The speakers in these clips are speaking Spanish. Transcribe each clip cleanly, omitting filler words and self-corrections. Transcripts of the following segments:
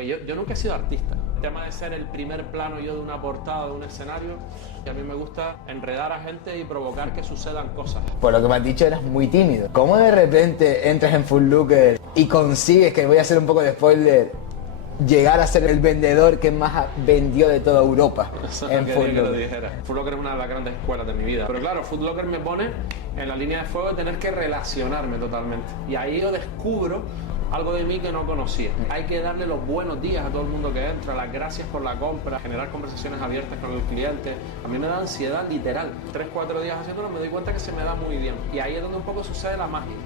Pues yo nunca he sido artista. El tema de ser el primer plano yo de una portada, de un escenario, y a mí me gusta enredar a gente y provocar que sucedan cosas. Por lo que me has dicho, eras muy tímido. ¿Cómo de repente entras en Foot Locker y consigues, que voy a hacer un poco de spoiler, llegar a ser el vendedor que más vendió de toda Europa? Eso en no Foot quería que lo Locker. dijera. Foot Locker es una de las grandes escuelas de mi vida. Pero claro, Foot Locker me pone en la línea de fuego de tener que relacionarme totalmente. Y ahí yo descubro algo de mí que no conocía. Hay que darle los buenos días a todo el mundo que entra, las gracias por la compra, generar conversaciones abiertas con el cliente. A mí me da ansiedad literal. 3-4 días haciéndolo me doy cuenta que se me da muy bien. Y ahí es donde un poco sucede la magia.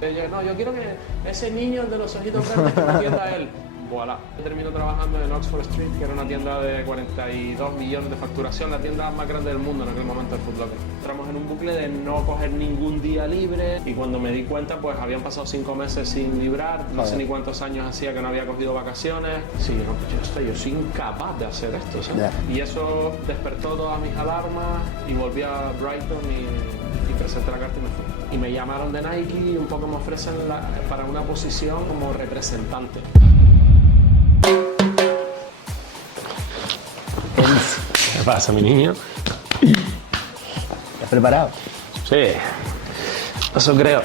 Yo quiero que ese niño de los ojitos verdes que me atienda a él. Voilà. Termino trabajando en Oxford Street, que era una tienda de 42 millones de facturación, la tienda más grande del mundo en aquel momento, el Foot Locker. Entramos en un bucle de no coger ningún día libre y cuando me di cuenta, pues habían pasado 5 meses sin librar, no sé ni cuántos años hacía que no había cogido vacaciones. Sí, no, pues yo soy incapaz de hacer esto, ¿sabes? Y eso despertó todas mis alarmas y volví a Brighton y presenté la carta y me fui. Y me llamaron de Nike y un poco me ofrecen para una posición como representante. ¿Qué pasa, mi niño? ¿Estás preparado? Sí, eso creo.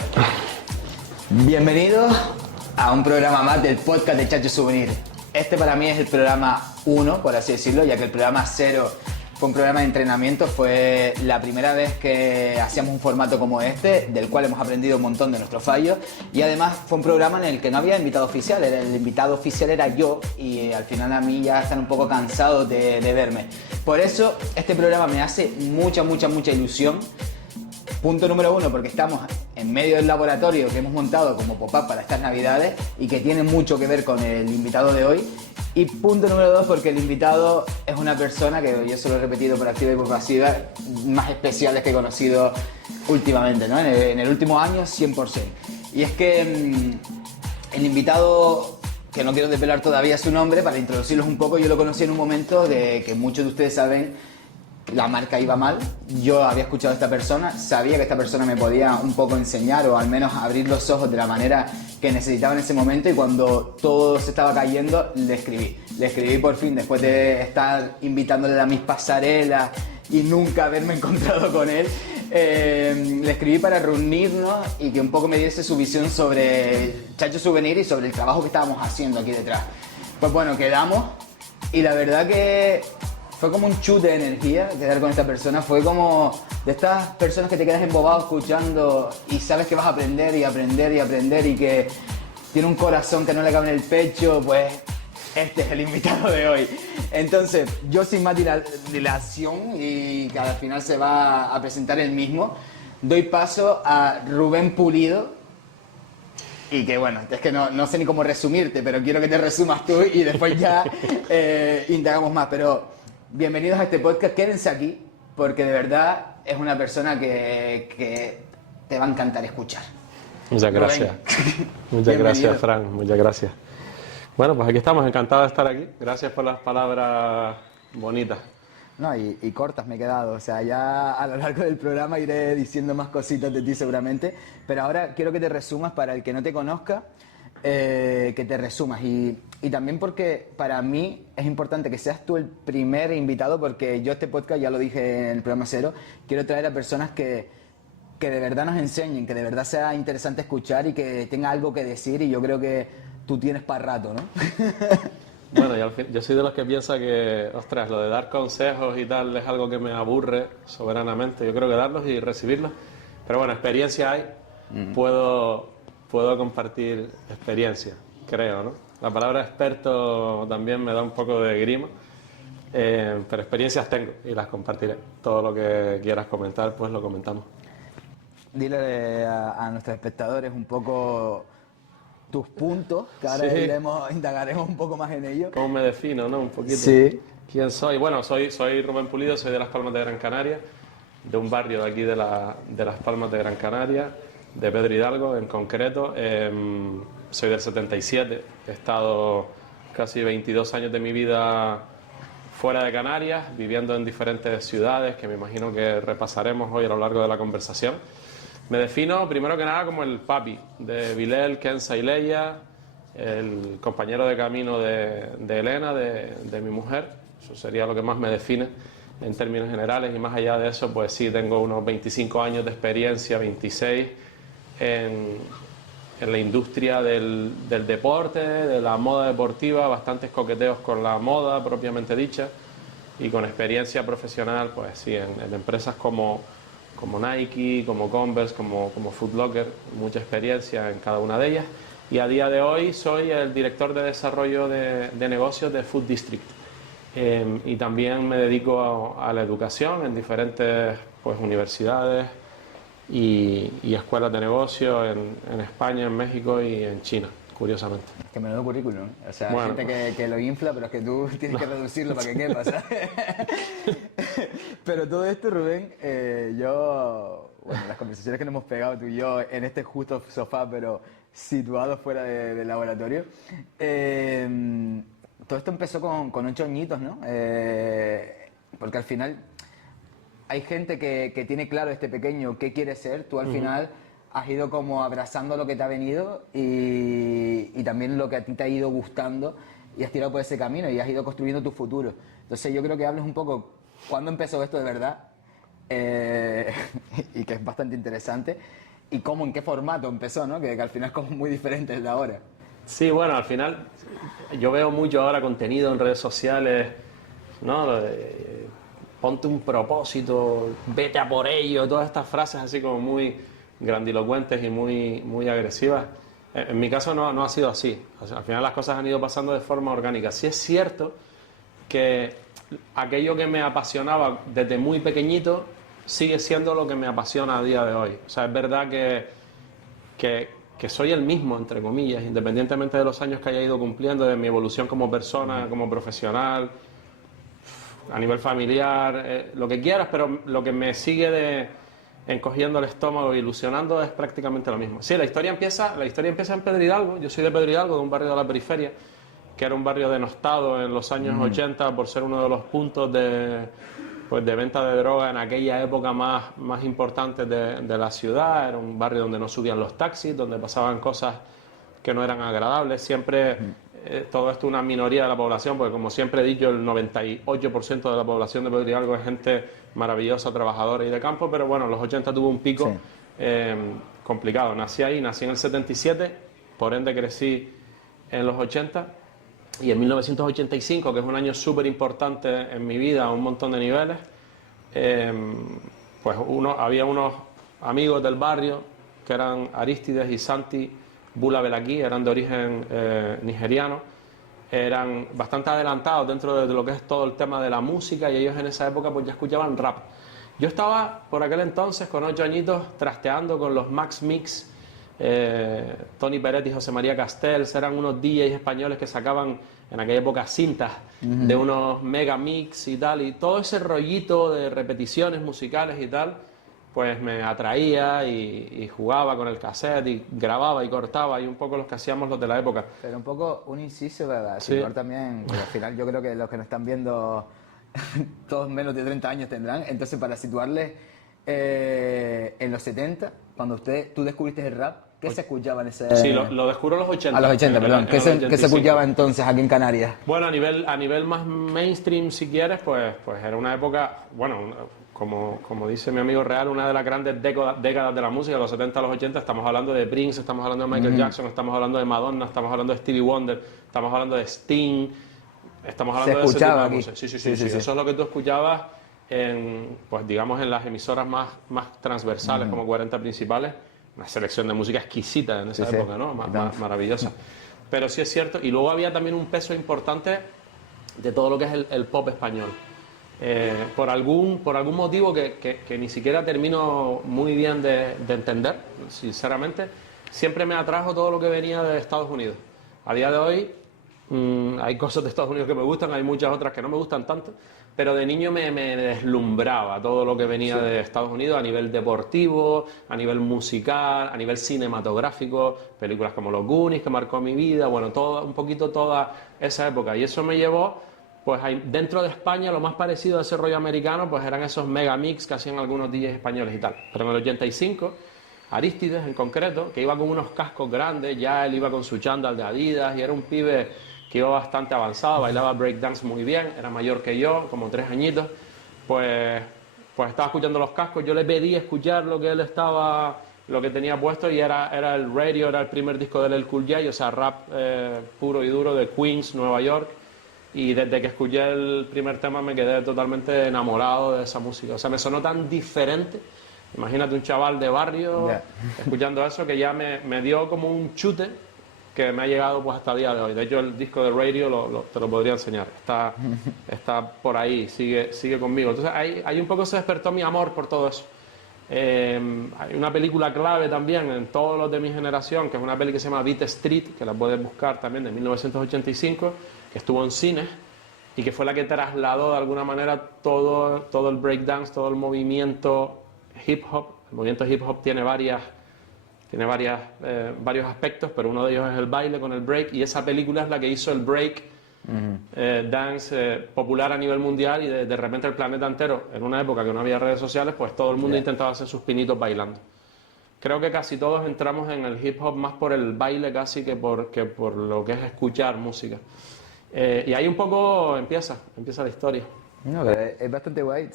Bienvenidos a un programa más del podcast de Chacho Souvenir. Este para mí es el programa 1, por así decirlo, ya que el programa 0 fue un programa de entrenamiento, fue la primera vez que hacíamos un formato como este, del cual hemos aprendido un montón de nuestros fallos, y además fue un programa en el que no había invitado oficial, el invitado oficial era yo, y al final a mí ya están un poco cansados de verme. Por eso este programa me hace mucha ilusión. Punto número 1, porque estamos en medio del laboratorio que hemos montado como pop-up para estas navidades y que tiene mucho que ver con el invitado de hoy. Y punto número 2, porque el invitado es una persona que yo se lo he repetido por activa y por pasiva, más especiales que he conocido últimamente, ¿no? En el último año, 100%. Y es que el invitado, que no quiero desvelar todavía su nombre, para introducirlos un poco, yo lo conocí en un momento de que muchos de ustedes saben, la marca iba mal, yo había escuchado a esta persona, sabía que esta persona me podía un poco enseñar o al menos abrir los ojos de la manera que necesitaba en ese momento, y cuando todo se estaba cayendo le escribí por fin, después de estar invitándole a mis pasarelas y nunca haberme encontrado con él, le escribí para reunirnos y que un poco me diese su visión sobre Chacho Souvenir y sobre el trabajo que estábamos haciendo aquí detrás. Pues bueno, quedamos y la verdad que fue como un chute de energía quedar con esta persona. Fue como de estas personas que te quedas embobado escuchando y sabes que vas a aprender y aprender y aprender y que tiene un corazón que no le cabe en el pecho. Pues este es el invitado de hoy. Entonces, yo sin más dilación y que al final se va a presentar él mismo, doy paso a Rubén Pulido. Y que bueno, es que no sé ni cómo resumirte, pero quiero que te resumas tú y después ya indagamos más. Pero bienvenidos a este podcast, quédense aquí porque de verdad es una persona que te va a encantar escuchar. Muchas gracias. Muchas gracias, Fran, muchas gracias. Bueno, pues aquí estamos, encantados de estar aquí. Gracias por las palabras bonitas. No, y cortas me he quedado, o sea, ya a lo largo del programa iré diciendo más cositas de ti seguramente, pero ahora quiero que te resumas para el que no te conozca, que te resumas y también porque para mí es importante que seas tú el primer invitado, porque yo este podcast, ya lo dije en el programa 0, quiero traer a personas que de verdad nos enseñen, que de verdad sea interesante escuchar y que tenga algo que decir, y yo creo que tú tienes para rato, ¿no? Bueno, yo soy de los que piensa que, ostras, lo de dar consejos y tal es algo que me aburre soberanamente. Yo creo que darlos y recibirlos. Pero bueno, experiencia hay. Puedo compartir experiencia, creo, ¿no? La palabra experto también me da un poco de grima. Pero experiencias tengo y las compartiré. Todo lo que quieras comentar, pues lo comentamos. Dile a nuestros espectadores un poco tus puntos, que ahora indagaremos un poco más en ello. ¿Cómo me defino, no? Un poquito. Sí. ¿Quién soy? Bueno, soy Rubén Pulido, soy de Las Palmas de Gran Canaria, de un barrio de aquí de Las Palmas de Gran Canaria, de Pedro Hidalgo en concreto. Soy del 77, he estado casi 22 años de mi vida fuera de Canarias, viviendo en diferentes ciudades que me imagino que repasaremos hoy a lo largo de la conversación. Me defino primero que nada como el papi de Vilel, Kenza y Leia. el compañero de camino de Elena, de mi mujer. Eso sería lo que más me define en términos generales, y más allá de eso, pues sí, tengo unos 25 años de experiencia, 26, en la industria del deporte, de la moda deportiva, bastantes coqueteos con la moda propiamente dicha, y con experiencia profesional, pues sí, en empresas como Nike, como Converse, como Foot Locker, mucha experiencia en cada una de ellas. Y a día de hoy soy el director de desarrollo de negocios de Food District. Y también me dedico a la educación en diferentes pues, universidades y escuelas de negocio en España, en México y en China, curiosamente. Que menudo currículum, o sea, bueno, gente que lo infla, pero es que tú tienes que reducirlo para que quepa, ¿sabes? Pero todo esto, Rubén, bueno, las conversaciones que nos hemos pegado tú y yo en este justo sofá, pero situado fuera del laboratorio, todo esto empezó con 8 añitos, ¿no? Porque al final hay gente que tiene claro este pequeño qué quiere ser. Tú al final has ido como abrazando lo que te ha venido y también lo que a ti te ha ido gustando y has tirado por ese camino y has ido construyendo tu futuro. Entonces yo creo que hables un poco cuándo empezó esto de verdad y que es bastante interesante, y cómo, en qué formato empezó, ¿no? Que al final es como muy diferente el de ahora. Sí, bueno, al final yo veo mucho ahora contenido en redes sociales, ¿no? Ponte un propósito, vete a por ello, todas estas frases así como muy grandilocuentes y muy agresivas. En mi caso no ha sido así. O sea, al final las cosas han ido pasando de forma orgánica. Sí es cierto que aquello que me apasionaba desde muy pequeñito sigue siendo lo que me apasiona a día de hoy. O sea, es verdad que soy el mismo, entre comillas, independientemente de los años que haya ido cumpliendo, de mi evolución como persona, como profesional, a nivel familiar, lo que quieras, pero lo que me sigue encogiendo el estómago e ilusionando es prácticamente lo mismo. Sí, la historia empieza en Pedro Hidalgo. Yo soy de Pedro Hidalgo, de un barrio de la periferia, que era un barrio denostado en los años 80 por ser uno de los puntos de venta de droga en aquella época más importantes de la ciudad. Era un barrio donde no subían los taxis, donde pasaban cosas que no eran agradables. Siempre todo esto una minoría de la población, porque como siempre he dicho, el 98% de la población de Pedro Hidalgo es gente maravillosa, trabajadora y de campo, pero bueno, en los 80 tuvo un pico complicado. Nací en el 77, por ende crecí en los 80, y en 1985, que es un año súper importante en mi vida a un montón de niveles, pues había unos amigos del barrio que eran Arístides y Santi Bula Belaki, eran de origen nigeriano, eran bastante adelantados dentro de lo que es todo el tema de la música, y ellos en esa época pues ya escuchaban rap. Yo estaba por aquel entonces con 8 añitos trasteando con los Max Mix, Tony Peret y José María Castells, eran unos DJs españoles que sacaban en aquella época cintas de unos mega mix y tal, y todo ese rollito de repeticiones musicales y tal, pues me atraía y jugaba con el cassette y grababa y cortaba, y un poco los que hacíamos los de la época. Pero un poco un inciso, ¿verdad? Sí. También, al final yo creo que los que nos están viendo todos menos de 30 años tendrán, entonces para situarles, en los 70, cuando tú descubriste el rap, ¿qué se escuchaba en ese...? Sí, lo descubro en los 80. A los 80, perdón. ¿Qué se escuchaba entonces aquí en Canarias? Bueno, a nivel más mainstream, si quieres, pues era una época, bueno, como dice mi amigo Real, una de las grandes décadas de la música, los 70 a los 80, estamos hablando de Prince, estamos hablando de Michael Jackson, estamos hablando de Madonna, estamos hablando de Stevie Wonder, estamos hablando de Sting, estamos hablando de ese tipo de música. Sí. Eso es lo que tú escuchabas pues digamos en las emisoras más transversales, como 40 principales, una selección de música exquisita en esa época, ¿no? Maravillosa. Pero sí es cierto, y luego había también un peso importante de todo lo que es el pop español. Por algún motivo que ni siquiera termino muy bien de entender, sinceramente, siempre me atrajo todo lo que venía de Estados Unidos. A día de hoy hay cosas de Estados Unidos que me gustan, hay muchas otras que no me gustan tanto, pero de niño me deslumbraba todo lo que venía de Estados Unidos a nivel deportivo, a nivel musical, a nivel cinematográfico, películas como Los Goonies, que marcó mi vida, bueno, un poquito toda esa época. Y eso me llevó, pues dentro de España, lo más parecido a ese rollo americano, pues eran esos mega mix que hacían algunos DJs españoles y tal. Pero en el 85 Aristides en concreto, que iba con unos cascos grandes, ya él iba con su chándal de Adidas y era un pibe que iba bastante avanzado, bailaba breakdance muy bien, era mayor que yo, como 3 añitos, pues estaba escuchando los cascos, yo le pedí escuchar lo que él estaba, lo que tenía puesto y era el Radio, era el primer disco de LL Cool J, o sea, rap puro y duro de Queens, Nueva York, y desde que escuché el primer tema me quedé totalmente enamorado de esa música, o sea, me sonó tan diferente. Imagínate un chaval de barrio escuchando eso que ya me dio como un chute que me ha llegado pues hasta el día de hoy. De hecho, el disco de Radio te lo podría enseñar. Está por ahí, sigue conmigo. Entonces, ahí un poco se despertó mi amor por todo eso. Hay una película clave también en todos los de mi generación, que es una peli que se llama Beat Street, que la puedes buscar también, de 1985, que estuvo en cines y que fue la que trasladó de alguna manera todo el breakdance, todo el movimiento hip hop. El movimiento hip hop tiene varios aspectos, pero uno de ellos es el baile con el break, y esa película es la que hizo el break dance popular a nivel mundial, y de repente el planeta entero, en una época que no había redes sociales, pues todo el mundo intentaba hacer sus pinitos bailando. Creo que casi todos entramos en el hip hop más por el baile casi que por lo que es escuchar música. Y ahí un poco empieza la historia. No, pero es bastante guay.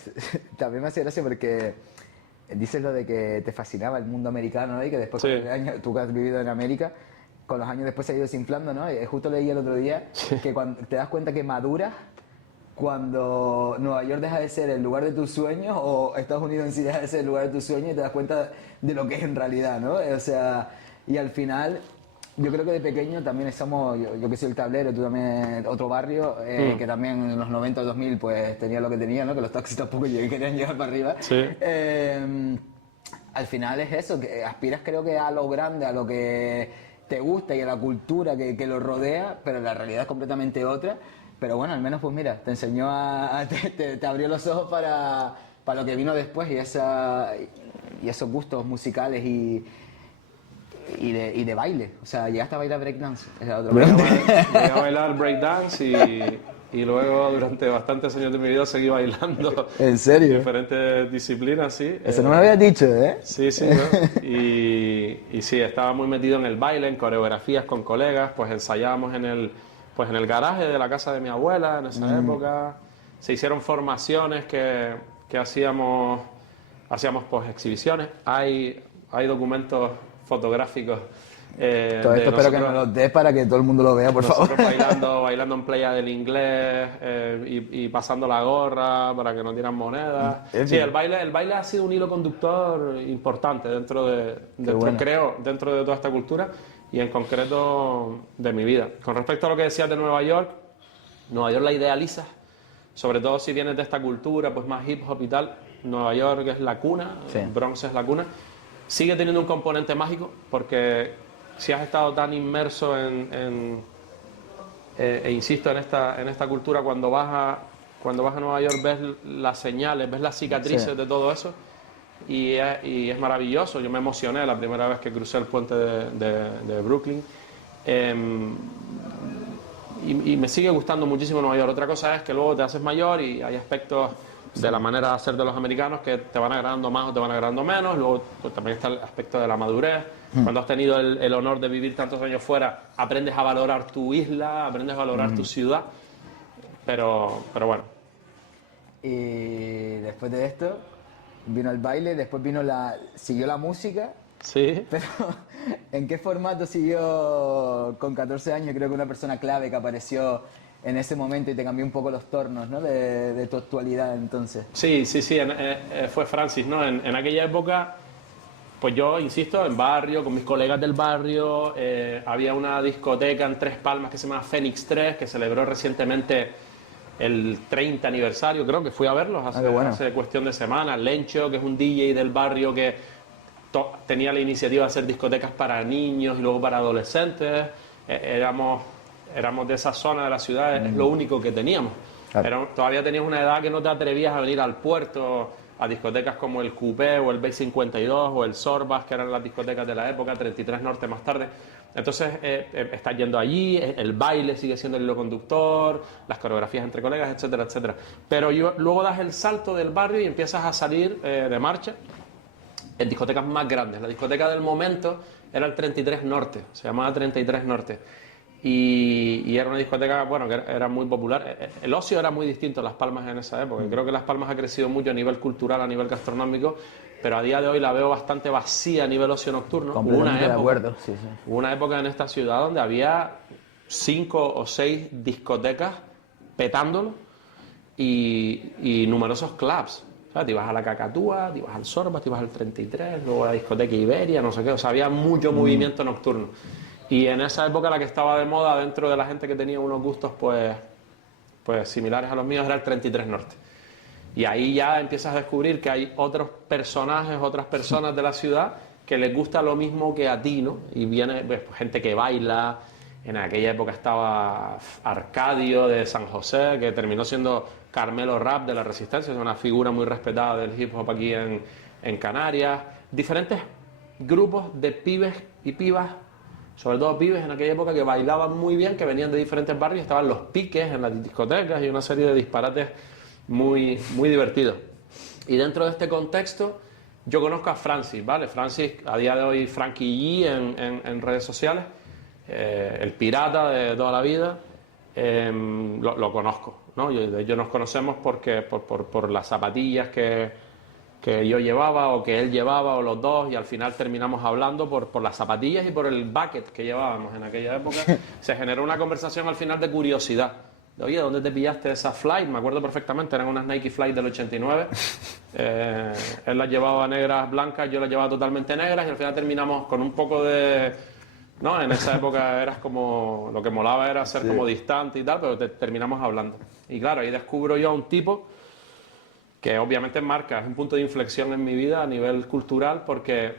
También me hace gracia porque dices lo de que te fascinaba el mundo americano, ¿no? Y que después, con los años, tú que has vivido en América, con los años después se ha ido desinflando, ¿no? Y justo leí el otro día que cuando te das cuenta que maduras cuando Nueva York deja de ser el lugar de tus sueños, o Estados Unidos en sí deja de ser el lugar de tus sueños, y te das cuenta de lo que es en realidad, ¿no? O sea, y al final, yo creo que de pequeño también estamos, yo que soy el Tablero, tú también, otro barrio, que también en los 90 o 2000 pues tenía lo que tenía, ¿no? Que los taxis tampoco querían llegar para arriba. Sí. Al final es eso, que aspiras creo que a lo grande, a lo que te gusta y a la cultura que lo rodea, pero la realidad es completamente otra. Pero bueno, al menos pues mira, te enseñó te abrió los ojos para lo que vino después, y esos gustos musicales y de baile. O sea, ¿llegaste a bailar breakdance? Esa es la otra pregunta. Llegué a bailar breakdance y luego durante bastantes años de mi vida seguí bailando. ¿En serio? Diferentes disciplinas, sí. Eso no me habías dicho, ¿eh? Sí, ¿no? Y sí, estaba muy metido en el baile, en coreografías con colegas, pues ensayábamos en el garaje de la casa de mi abuela en esa época. Se hicieron formaciones que hacíamos pues exhibiciones. Hay documentos fotográficos. Todo esto espero que nos lo des para que todo el mundo lo vea, por favor. Bailando en Playa del Inglés y pasando la gorra para que nos dieran monedas. Sí, el baile ha sido un hilo conductor importante dentro de toda esta cultura y en concreto de mi vida. Con respecto a lo que decías de Nueva York la idealizas, sobre todo si vienes de esta cultura pues más hip hop y tal. Nueva York es la cuna, Bronx es la cuna. Sigue teniendo un componente mágico porque si has estado tan inmerso insisto en esta cultura, cuando vas a Nueva York ves las señales, ves las cicatrices de todo eso y es maravilloso. Yo me emocioné la primera vez que crucé el puente de Brooklyn y me sigue gustando muchísimo Nueva York. Otra cosa es que luego te haces mayor y hay aspectos de la manera de hacer de los americanos que te van agradando más o te van agradando menos. Luego pues, también está el aspecto de la madurez. Cuando has tenido el honor de vivir tantos años fuera, aprendes a valorar tu isla, aprendes a valorar tu ciudad. Pero bueno. Y después de esto vino el baile, después siguió la música. Sí. Pero ¿en qué formato siguió con 14 años? Creo que una persona clave que apareció en ese momento y te cambió un poco los tornos, ¿no? de tu actualidad entonces. Sí, fue Francis, ¿no? En aquella época, pues yo, insisto, en barrio, con mis colegas del barrio, había una discoteca en Tres Palmas que se llama Fénix 3, que celebró recientemente el 30 aniversario, creo que fui a verlos hace cuestión de semanas. Lencho, que es un DJ del barrio que tenía la iniciativa de hacer discotecas para niños y luego para adolescentes. Éramos de esa zona de la ciudad, es lo único que teníamos. Claro. Pero todavía tenías una edad que no te atrevías a venir al puerto, a discotecas como el Coupé o el B52 o el Sorbas, que eran las discotecas de la época, 33 Norte más tarde. Entonces estás yendo allí, el baile sigue siendo el hilo conductor, las coreografías entre colegas, etcétera, etcétera. Pero luego das el salto del barrio y empiezas a salir de marcha. en discotecas más grandes. La discoteca del momento era el 33 Norte, se llamaba 33 Norte. Y era una discoteca, bueno, que era muy popular. El ocio era muy distinto en Las Palmas en esa época. Y creo que Las Palmas ha crecido mucho a nivel cultural, a nivel gastronómico, pero a día de hoy la veo bastante vacía a nivel ocio nocturno. Completamente de acuerdo, sí. Hubo una época en esta ciudad donde había 5 o 6 discotecas petándolo y numerosos clubs. O sea, te ibas a la Cacatúa, te ibas al Sorbas, te ibas al 33, luego a la discoteca Iberia, no sé qué. O sea, había mucho movimiento nocturno. Y en esa época la que estaba de moda dentro de la gente que tenía unos gustos pues similares a los míos era el 33 Norte. Y ahí ya empiezas a descubrir que hay otros personajes, otras personas de la ciudad que les gusta lo mismo que a ti, ¿no? Y viene pues, gente que baila. En aquella época estaba Arcadio de San José, que terminó siendo Carmelo Rap de la Resistencia, es una figura muy respetada del hip hop aquí en Canarias. Diferentes grupos de pibes y pibas, sobre todo pibes en aquella época, que bailaban muy bien, que venían de diferentes barrios. Estaban los piques en las discotecas y una serie de disparates muy, muy divertidos. Y dentro de este contexto yo conozco a Francis, ¿vale? Francis, a día de hoy Frankie G en redes sociales, el pirata de toda la vida, lo conozco, ¿no? Yo nos conocemos porque por las zapatillas que yo llevaba o que él llevaba o los dos, y al final terminamos hablando por las zapatillas y por el bucket que llevábamos en aquella época. Se generó una conversación al final de curiosidad. De, oye, ¿dónde te pillaste esa Flight? Me acuerdo perfectamente, eran unas Nike Flight del 89. Él las llevaba negras, blancas, yo las llevaba totalmente negras, y al final terminamos con un poco de... ¿no? En esa época eras como... Lo que molaba era ser como distante y tal, pero terminamos hablando. Y claro, ahí descubro yo a un tipo que obviamente marca, es un punto de inflexión en mi vida a nivel cultural, porque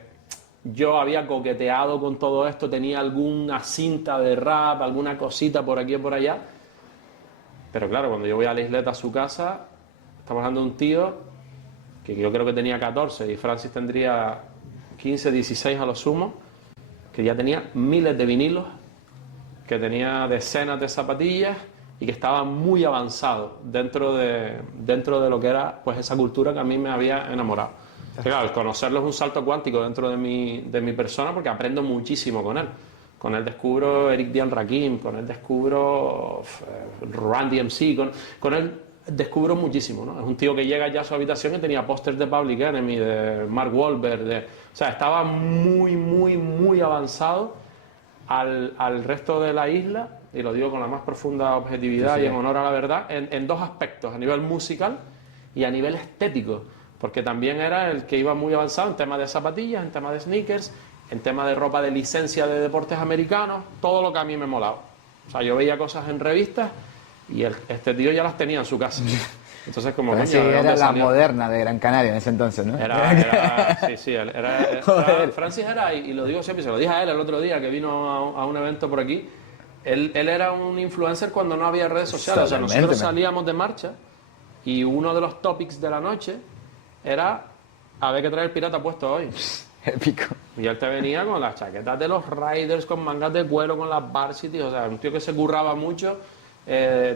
yo había coqueteado con todo esto, tenía alguna cinta de rap, alguna cosita por aquí o por allá, pero claro, cuando yo voy a la isleta a su casa, estamos hablando de un tío que yo creo que tenía 14 y Francis tendría 15, 16 a lo sumo, que ya tenía miles de vinilos, que tenía decenas de zapatillas y que estaba muy avanzado dentro de lo que era pues esa cultura que a mí me había enamorado. Claro, el conocerlo es un salto cuántico dentro de mi persona, porque aprendo muchísimo con él. Con él descubro Eric Dian Rakim, con él descubro Run DMC, con él descubro muchísimo, ¿no? Es un tío que llega ya a su habitación y tenía pósters de Public Enemy, de Mark Wahlberg, o sea, estaba muy, muy, muy avanzado al resto de la isla, y lo digo con la más profunda objetividad y en honor a la verdad, en dos aspectos, a nivel musical y a nivel estético, porque también era el que iba muy avanzado en temas de zapatillas, en temas de sneakers, en temas de ropa de licencia de deportes americanos, todo lo que a mí me molaba. O sea, yo veía cosas en revistas y este tío ya las tenía en su casa. Entonces, como coño, sí, era la moderna de Gran Canaria en ese entonces, ¿no? Francis era, y lo digo siempre, se lo dije a él el otro día que vino a un evento por aquí, él era un influencer cuando no había redes sociales. O sea, nosotros salíamos de marcha y uno de los topics de la noche era a ver qué trae el pirata puesto hoy. Épico. Y él te venía con las chaquetas de los Riders, con mangas de cuero, con las Varsity, o sea, un tío que se curraba mucho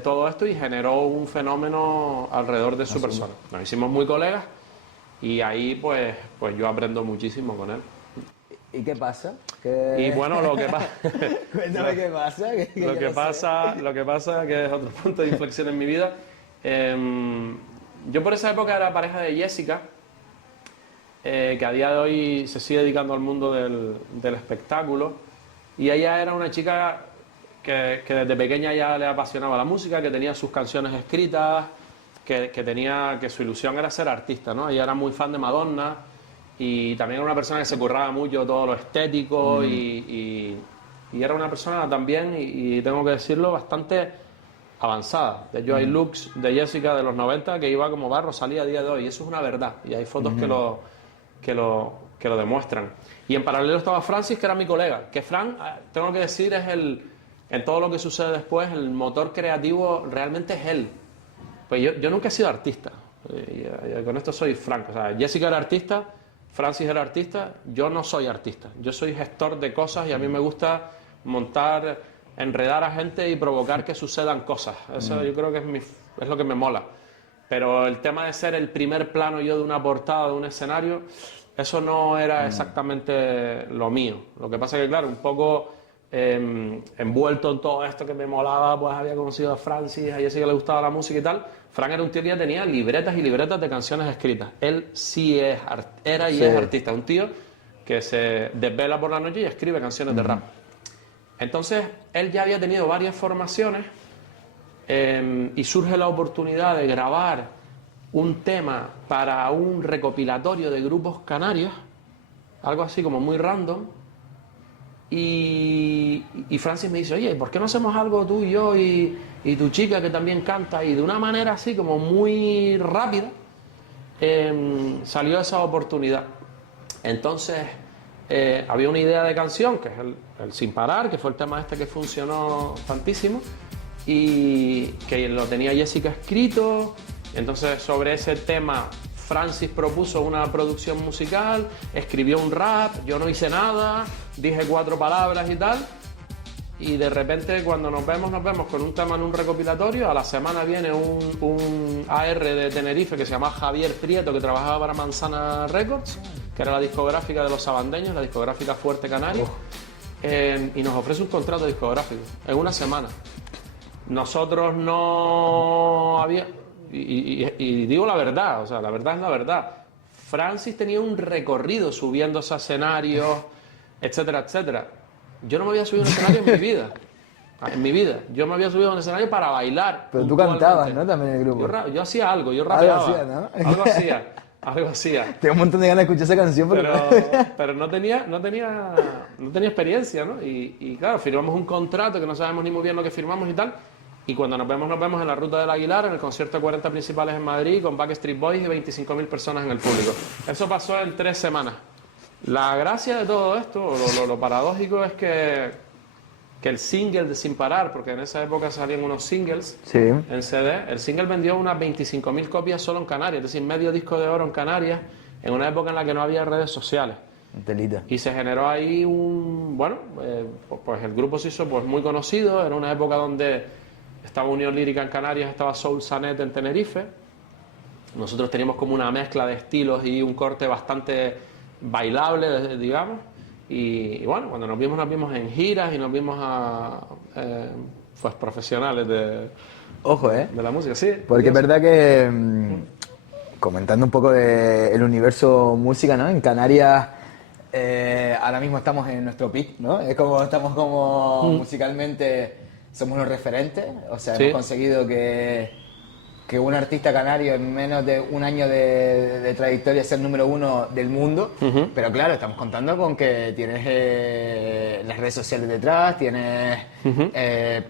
todo esto y generó un fenómeno alrededor de su persona. Nos hicimos muy colegas y ahí pues yo aprendo muchísimo con él. ¿Y qué pasa? Y bueno, lo que pasa... Cuéntame qué pasa. Lo que pasa, que es otro punto de inflexión en mi vida. Yo por esa época era pareja de Jessica, que a día de hoy se sigue dedicando al mundo del espectáculo, y ella era una chica que desde pequeña ya le apasionaba la música, que tenía sus canciones escritas, que su ilusión era ser artista, ¿no? Ella era muy fan de Madonna y también era una persona que se curraba mucho todo lo estético y era una persona también, y tengo que decirlo, bastante avanzada. De hecho, hay looks de Jessica de los 90 que iba como va Rosalía a día de hoy, y eso es una verdad, y hay fotos que lo demuestran. Y en paralelo estaba Francis, que era mi colega, que Fran, tengo que decir, es en todo lo que sucede después, el motor creativo realmente es él. Pues yo nunca he sido artista, con esto soy franco. O sea, Jessica era artista, Francis era artista, yo no soy artista, yo soy gestor de cosas, y a mí me gusta montar, enredar a gente y provocar que sucedan cosas. Eso yo creo que es lo que me mola. Pero el tema de ser el primer plano yo de una portada, de un escenario, Eso no era exactamente lo mío. Lo que pasa es que, claro, un poco envuelto en todo esto que me molaba, pues había conocido a Francis, a Jessica le gustaba la música y tal. Frank era un tío que ya tenía libretas y libretas de canciones escritas. Él sí era y es artista, un tío que se desvela por la noche y escribe canciones de rap. Entonces, él ya había tenido varias formaciones y surge la oportunidad de grabar un tema para un recopilatorio de grupos canarios, algo así como muy random, y Francis me dice, oye, ¿por qué no hacemos algo tú y yo y tu chica que también canta? Y de una manera así como muy rápida salió esa oportunidad. Entonces había una idea de canción, que es el Sin Parar, que fue el tema este que funcionó tantísimo, y que lo tenía Jessica escrito. Entonces sobre ese tema Francis propuso una producción musical, escribió un rap, yo no hice nada, dije 4 palabras y tal, y de repente cuando nos vemos con un tema en un recopilatorio. A la semana viene un AR de Tenerife que se llama Javier Prieto, que trabajaba para Manzana Records, que era la discográfica de los sabandeños, la discográfica fuerte canaria, y nos ofrece un contrato discográfico en una semana. Nosotros no había... Y digo la verdad, o sea, la verdad es la verdad. Francis tenía un recorrido subiendo esos escenarios, etcétera, etcétera. Yo no me había subido a un escenario en mi vida. En mi vida. Yo me había subido a un escenario para bailar. Pero tú cantabas, ¿no? También en el grupo. Yo hacía algo, yo rapeaba. Algo hacía, ¿no? Algo hacía. Tengo un montón de ganas de escuchar esa canción, pero no tenía experiencia, ¿no? Y claro, firmamos un contrato que no sabemos ni muy bien lo que firmamos y tal. Y cuando nos vemos en la Ruta del Aguilar, en el concierto de 40 principales en Madrid, con Backstreet Boys y 25.000 personas en el público. Eso pasó en 3 semanas. La gracia de todo esto, lo paradójico, es que el single de Sin Parar, porque en esa época salían unos singles en CD, el single vendió unas 25.000 copias solo en Canarias, es decir, medio disco de oro en Canarias, en una época en la que no había redes sociales. Telita. Y se generó ahí pues el grupo se hizo pues muy conocido. Era una época donde estaba Unión Lírica en Canarias, estaba Soul Sanet en Tenerife. Nosotros teníamos como una mezcla de estilos y un corte bastante bailable, digamos. Y bueno, cuando nos vimos en giras y nos vimos a pues profesionales de la música, sí. Porque es verdad que, comentando un poco del universo música, ¿no? En Canarias ahora mismo estamos en nuestro peak, ¿no? Es como estamos como musicalmente... Somos los referentes, o sea, hemos conseguido que un artista canario en menos de un año de trayectoria sea el número 1 del mundo, pero claro, estamos contando con que tienes las redes sociales detrás, tienes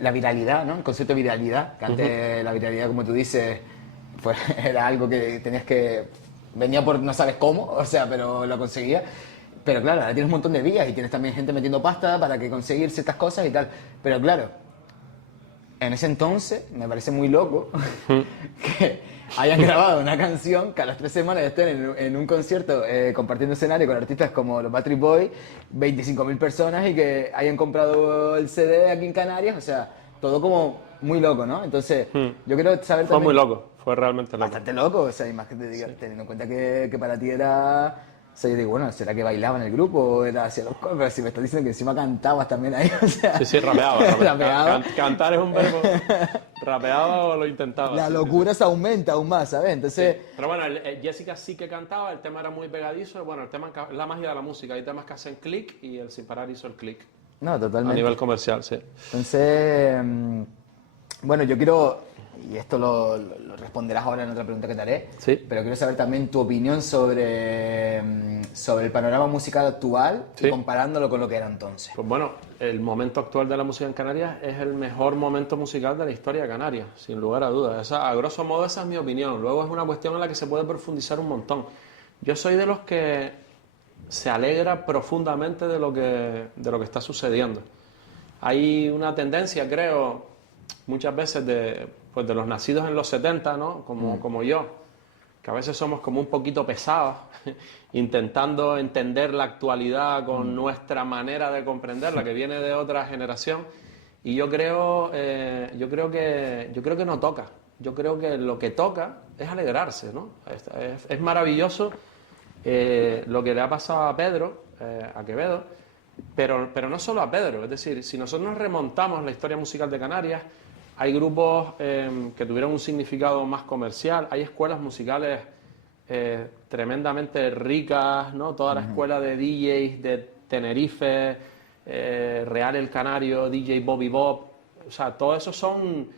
la viralidad, ¿no? El concepto de viralidad, que antes la viralidad, como tú dices, pues era algo que tenías que... venía por no sabes cómo, o sea, pero lo conseguías. Pero claro, ahora tienes un montón de vías y tienes también gente metiendo pasta para que conseguir ciertas cosas y tal, pero claro... En ese entonces me parece muy loco que hayan grabado una canción que a las 3 semanas estén en un concierto compartiendo escenario con artistas como los Backstreet Boys, 25.000 personas y que hayan comprado el CD aquí en Canarias, o sea, todo como muy loco, ¿no? Entonces, yo quiero saber también... Fue muy loco, fue realmente loco. Bastante loco, o sea, y más que te diga, teniendo en cuenta que para ti era... O sea, yo digo, bueno, ¿será que bailaba en el grupo o era hacia los covers? Pero si me estás diciendo que encima cantabas también ahí, o sea... Sí, rapeaba. Cantar es un verbo. Rapeaba o lo intentaba. La locura se aumenta aún más, ¿sabes? Entonces... Sí. Pero bueno, Jessica sí que cantaba, el tema era muy pegadizo. Bueno, el tema es la magia de la música. Hay temas que hacen clic y el Sin Parar hizo el clic. No, totalmente. A nivel comercial, sí. Entonces, bueno, yo quiero... Y esto lo responderás ahora en otra pregunta que te haré, pero quiero saber también tu opinión sobre el panorama musical actual y comparándolo con lo que era entonces. Pues bueno, el momento actual de la música en Canarias es el mejor momento musical de la historia de Canarias, sin lugar a dudas. A grosso modo esa es mi opinión. Luego es una cuestión en la que se puede profundizar un montón. Yo soy de los que se alegra profundamente de lo que está sucediendo. Hay una tendencia, creo, muchas veces de los nacidos en los 70, ¿no? Como yo, que a veces somos como un poquito pesados, intentando entender la actualidad con nuestra manera de comprenderla, que viene de otra generación. Y yo creo que no toca. Yo creo que lo que toca es alegrarse, ¿no? Es maravilloso lo que le ha pasado a Pedro, a Quevedo, pero no solo a Pedro. Es decir, si nosotros nos remontamos la historia musical de Canarias, hay grupos que tuvieron un significado más comercial, hay escuelas musicales tremendamente ricas, ¿no? Toda la escuela de DJs de Tenerife, Real el Canario, DJ Bobby Bob, o sea, todo eso son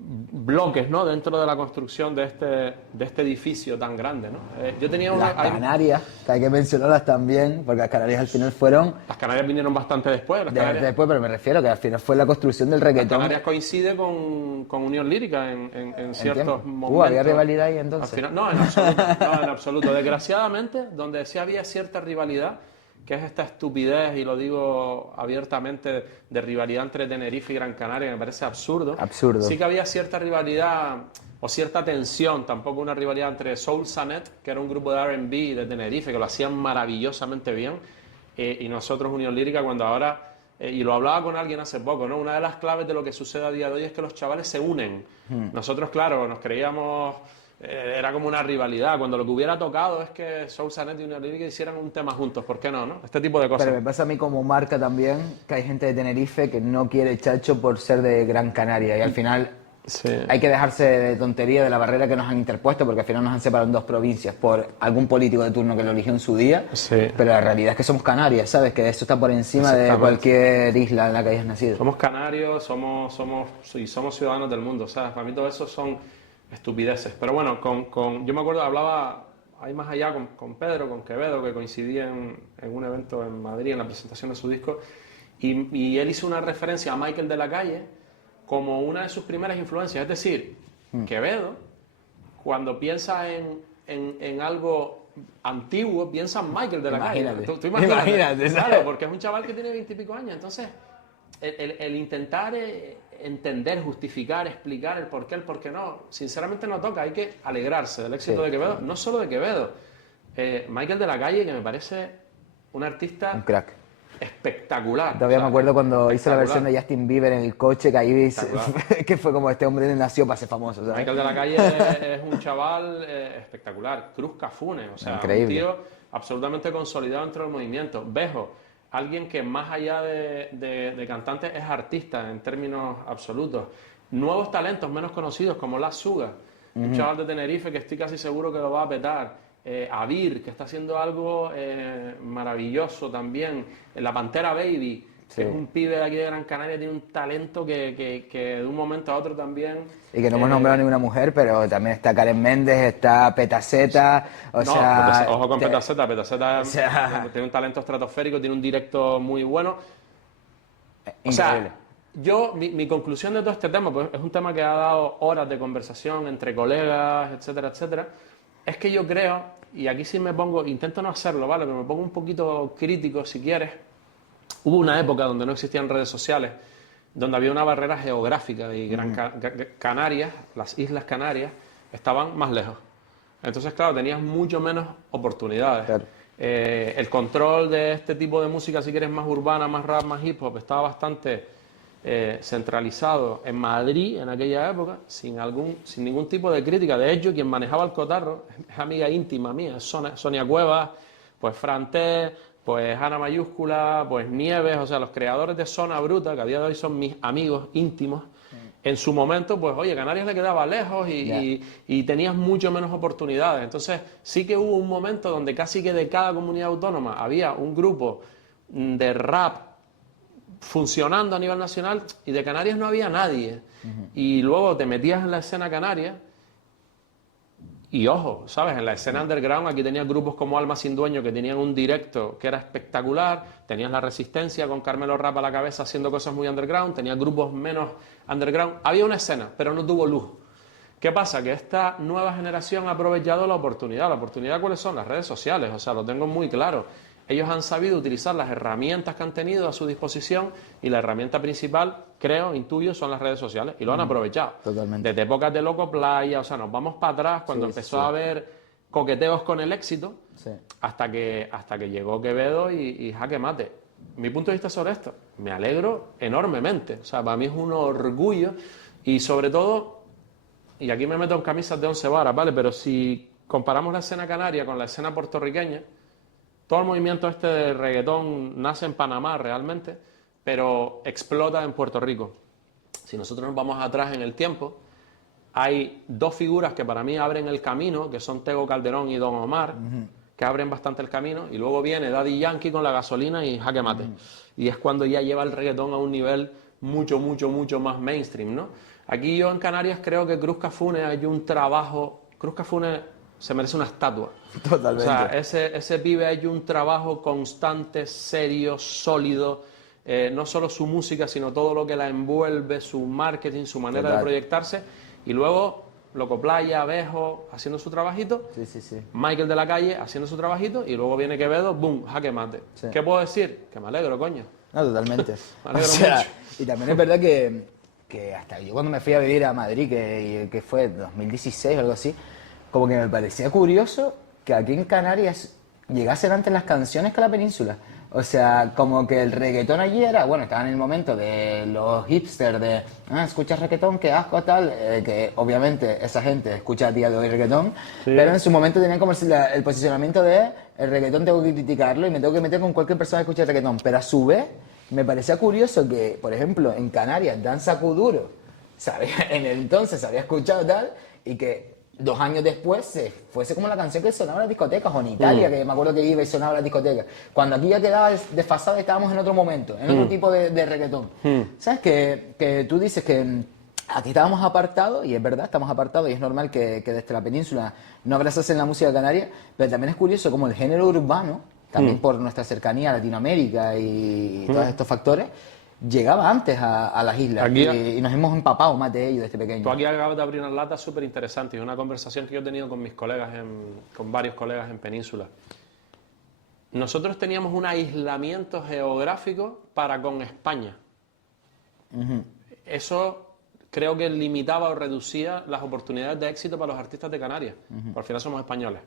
bloques, ¿no? Dentro de la construcción de este edificio tan grande, ¿no? Yo tenía Las Canarias, que hay que mencionarlas también, porque las Canarias al final fueron... Las Canarias vinieron bastante después. Después, pero me refiero que al final fue la construcción del reggaetón. Las Canarias coincide con Unión Lírica en ciertos momentos. ¿Había rivalidad ahí entonces? Al final, no, en absoluto, no, en absoluto. Desgraciadamente, donde sí había cierta rivalidad, que es esta estupidez, y lo digo abiertamente, de rivalidad entre Tenerife y Gran Canaria, que me parece absurdo. Absurdo. Sí que había cierta rivalidad o cierta tensión, tampoco una rivalidad entre Soul Sanet, que era un grupo de R&B de Tenerife, que lo hacían maravillosamente bien, y nosotros, Unión Lírica, cuando ahora, y lo hablaba con alguien hace poco, ¿no? Una de las claves de lo que sucede a día de hoy es que los chavales se unen. Nosotros, claro, nos creíamos... era como una rivalidad, cuando lo que hubiera tocado es que Soul Sanet y Unión Lírica hicieran un tema juntos, ¿por qué no? Este tipo de cosas. Pero me pasa a mí como marca también, que hay gente de Tenerife que no quiere Chacho por ser de Gran Canaria, y al final sí, hay que dejarse de tontería de la barrera que nos han interpuesto, porque al final nos han separado en dos provincias por algún político de turno que lo eligió en su día, sí, pero la realidad es que somos Canarias, ¿sabes? Que eso está por encima de cualquier isla en la que hayas nacido. Somos canarios, somos ciudadanos del mundo, ¿sabes? Para mí todo eso son estupideces. Pero bueno, yo me acuerdo, hablaba ahí más allá con Pedro, con Quevedo, que coincidí en un evento en Madrid, en la presentación de su disco, y él hizo una referencia a Michael de la Calle como una de sus primeras influencias. Es decir, Quevedo, cuando piensa en algo antiguo, piensa en Michael de la Calle. ¿Tú imagínate, claro, porque es un chaval que tiene 20 y pico años. Entonces, el intentar entender, justificar, explicar el por qué no, sinceramente no toca. Hay que alegrarse del éxito de Quevedo, no solo de Quevedo. Michael de la Calle, que me parece un artista... Un crack. Espectacular. Todavía me acuerdo cuando hizo la versión de Justin Bieber en el coche, que ahí que fue como este hombre nació para ser famoso, ¿sabes? Michael de la Calle es un chaval espectacular. Cruz Cafune, o sea, increíble. Un tío absolutamente consolidado dentro del movimiento. Bejo, alguien que más allá de cantante es artista en términos absolutos. Nuevos talentos menos conocidos como La Suga, un chaval de Tenerife que estoy casi seguro que lo va a petar. Avir, que está haciendo algo maravilloso también. La Pantera Baby, que es un pibe de aquí de Gran Canaria, tiene un talento que de un momento a otro también... Y que no hemos nombrado ninguna mujer, pero también está Karen Méndez, está Petaceta, ojo con Petaceta, tiene un talento estratosférico, tiene un directo muy bueno. O sea, mi conclusión de todo este tema, pues es un tema que ha dado horas de conversación entre colegas, etcétera, etcétera, es que yo creo, y aquí sí me pongo, intento no hacerlo, ¿vale? Pero me pongo un poquito crítico si quieres. Hubo una época donde no existían redes sociales, donde había una barrera geográfica y Canarias, las Islas Canarias, estaban más lejos. Entonces, claro, tenías mucho menos oportunidades. Claro. El control de este tipo de música, si quieres, más urbana, más rap, más hip hop, estaba bastante centralizado en Madrid en aquella época, sin ningún tipo de crítica. De hecho, quien manejaba el cotarro es amiga íntima mía, es Sonia Cuevas, pues Franté, pues Ana Mayúscula, pues Nieves, o sea, los creadores de Zona Bruta, que a día de hoy son mis amigos íntimos. En su momento, pues oye, Canarias le quedaba lejos y tenías mucho menos oportunidades. Entonces, sí que hubo un momento donde casi que de cada comunidad autónoma había un grupo de rap funcionando a nivel nacional, y de Canarias no había nadie. Y luego te metías en la escena canaria y ojo, ¿sabes? En la escena underground aquí tenías grupos como Alma Sin Dueño, que tenían un directo que era espectacular, tenías La Resistencia con Carmelo Rap a la cabeza haciendo cosas muy underground, tenías grupos menos underground, había una escena, pero no tuvo luz. ¿Qué pasa? Que esta nueva generación ha aprovechado la oportunidad. ¿La oportunidad cuáles son? Las redes sociales, o sea, lo tengo muy claro. Ellos han sabido utilizar las herramientas que han tenido a su disposición, y la herramienta principal, creo, intuyo, son las redes sociales, y lo han aprovechado. Totalmente. Desde épocas de Loco Playa, o sea, nos vamos para atrás cuando empezó a haber coqueteos con el éxito, hasta que llegó Quevedo y Jaque Mate. Mi punto de vista sobre esto, me alegro enormemente. O sea, para mí es un orgullo, y sobre todo, y aquí me meto en camisas de 11 varas, ¿vale? Pero si comparamos la escena canaria con la escena puertorriqueña, todo el movimiento este de reggaetón nace en Panamá realmente, pero explota en Puerto Rico. Si nosotros nos vamos atrás en el tiempo, hay dos figuras que para mí abren el camino, que son Tego Calderón y Don Omar, que abren bastante el camino, y luego viene Daddy Yankee con La Gasolina y Jaque Mate. Y es cuando ya lleva el reggaetón a un nivel mucho más mainstream, ¿no? Aquí yo en Canarias creo que Cruz Cafune hay un trabajo... Cruz Cafune se merece una estatua. Totalmente. O sea, ese pibe ha hecho un trabajo constante, serio, sólido. No solo su música, sino todo lo que la envuelve, su marketing, su manera de proyectarse. Y luego Loco Playa, Abejo, haciendo su trabajito. Sí. Michael de la Calle haciendo su trabajito. Y luego viene Quevedo, boom, Jaque Mate. Sí. ¿Qué puedo decir? Que me alegro, coño. No, totalmente. Me alegro mucho. Y también es verdad que hasta yo cuando me fui a vivir a Madrid, que fue 2016 o algo así, como que me parecía curioso que aquí en Canarias llegasen antes las canciones que la península. O sea, como que el reggaetón allí era, bueno, estaba en el momento de los hipsters, de, escuchas reggaetón, qué asco, tal, que obviamente esa gente escucha a día de hoy reggaetón, pero en su momento tenían como el posicionamiento de, el reggaetón tengo que criticarlo y me tengo que meter con cualquier persona que escuche reggaetón, pero a su vez me parecía curioso que, por ejemplo, en Canarias, Danza Kuduro, en el entonces se había escuchado tal, y que 2 años después fuese como la canción que sonaba en las discotecas, o en Italia, que me acuerdo que iba y sonaba en las discotecas. Cuando aquí ya quedaba desfasado, estábamos en otro momento, en otro tipo de reggaetón. ¿Sabes? Que tú dices que aquí estábamos apartados, y es verdad, estamos apartados, y es normal que desde la península no abrazasen la música canaria, pero también es curioso como el género urbano, también por nuestra cercanía a Latinoamérica y todos estos factores, llegaba antes a las islas Aquí, y nos hemos empapado más de ellos desde pequeños. Tú aquí acabas de abrir una lata súper interesante y una conversación que yo he tenido con mis colegas, con varios colegas en Península. Nosotros teníamos un aislamiento geográfico para con España. Eso creo que limitaba o reducía las oportunidades de éxito para los artistas de Canarias, porque al final somos españoles.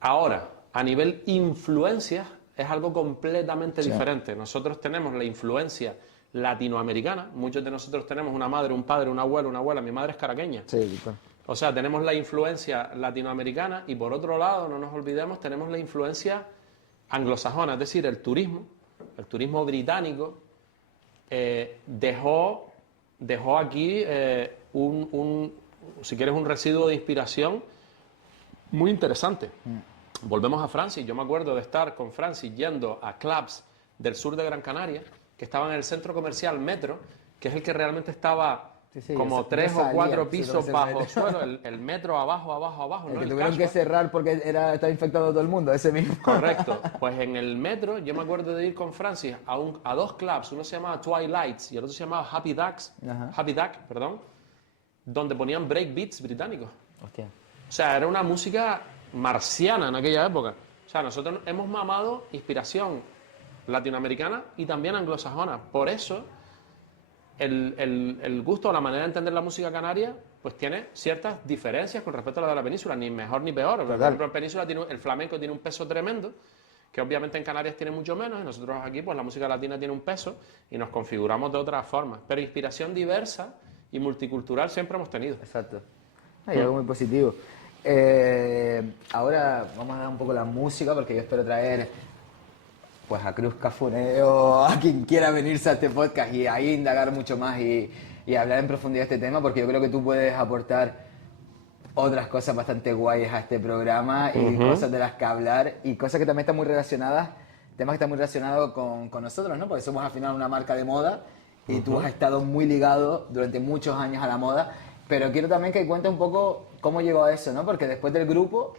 Ahora, a nivel influencias, es algo completamente diferente. Nosotros tenemos la influencia latinoamericana. Muchos de nosotros tenemos una madre, un padre, un abuelo, una abuela. Mi madre es caraqueña. Sí, claro. O sea, tenemos la influencia latinoamericana y por otro lado, no nos olvidemos, tenemos la influencia anglosajona, es decir, el turismo británico dejó aquí si quieres, un residuo de inspiración muy interesante. Volvemos a Francis. Yo me acuerdo de estar con Francis yendo a clubs del sur de Gran Canaria, que estaban en el centro comercial Metro, que es el que realmente estaba como 3 o 4 pisos bajo suelo, el metro abajo, El ¿no? que El tuvieron casco. que cerrar porque estaba infectado todo el mundo, ese mismo. Correcto. Pues en el metro, yo me acuerdo de ir con Francis a 2 clubs. Uno se llamaba Twilights y el otro se llamaba Happy Duck, donde ponían breakbeats británicos. Hostia. O sea, era una música marciana en aquella época. O sea, nosotros hemos mamado inspiración latinoamericana y también anglosajona. Por eso, el gusto o la manera de entender la música canaria, pues tiene ciertas diferencias con respecto a la de la península, ni mejor ni peor. Por ejemplo, en península el flamenco tiene un peso tremendo, que obviamente en Canarias tiene mucho menos, y nosotros aquí, pues la música latina tiene un peso y nos configuramos de otras formas. Pero inspiración diversa y multicultural siempre hemos tenido. Exacto. Hay algo muy positivo. Ahora vamos a dar un poco la música, porque yo espero traer pues a Cruz Cafune o a quien quiera venirse a este podcast y ahí indagar mucho más y hablar en profundidad de este tema, porque yo creo que tú puedes aportar otras cosas bastante guayas a este programa y cosas de las que hablar y cosas que también están muy relacionadas, temas que están muy relacionados con nosotros, ¿no? Porque somos al final una marca de moda y tú has estado muy ligado durante muchos años a la moda, pero quiero también que cuentes un poco cómo llegó a eso, ¿no? Porque después del grupo,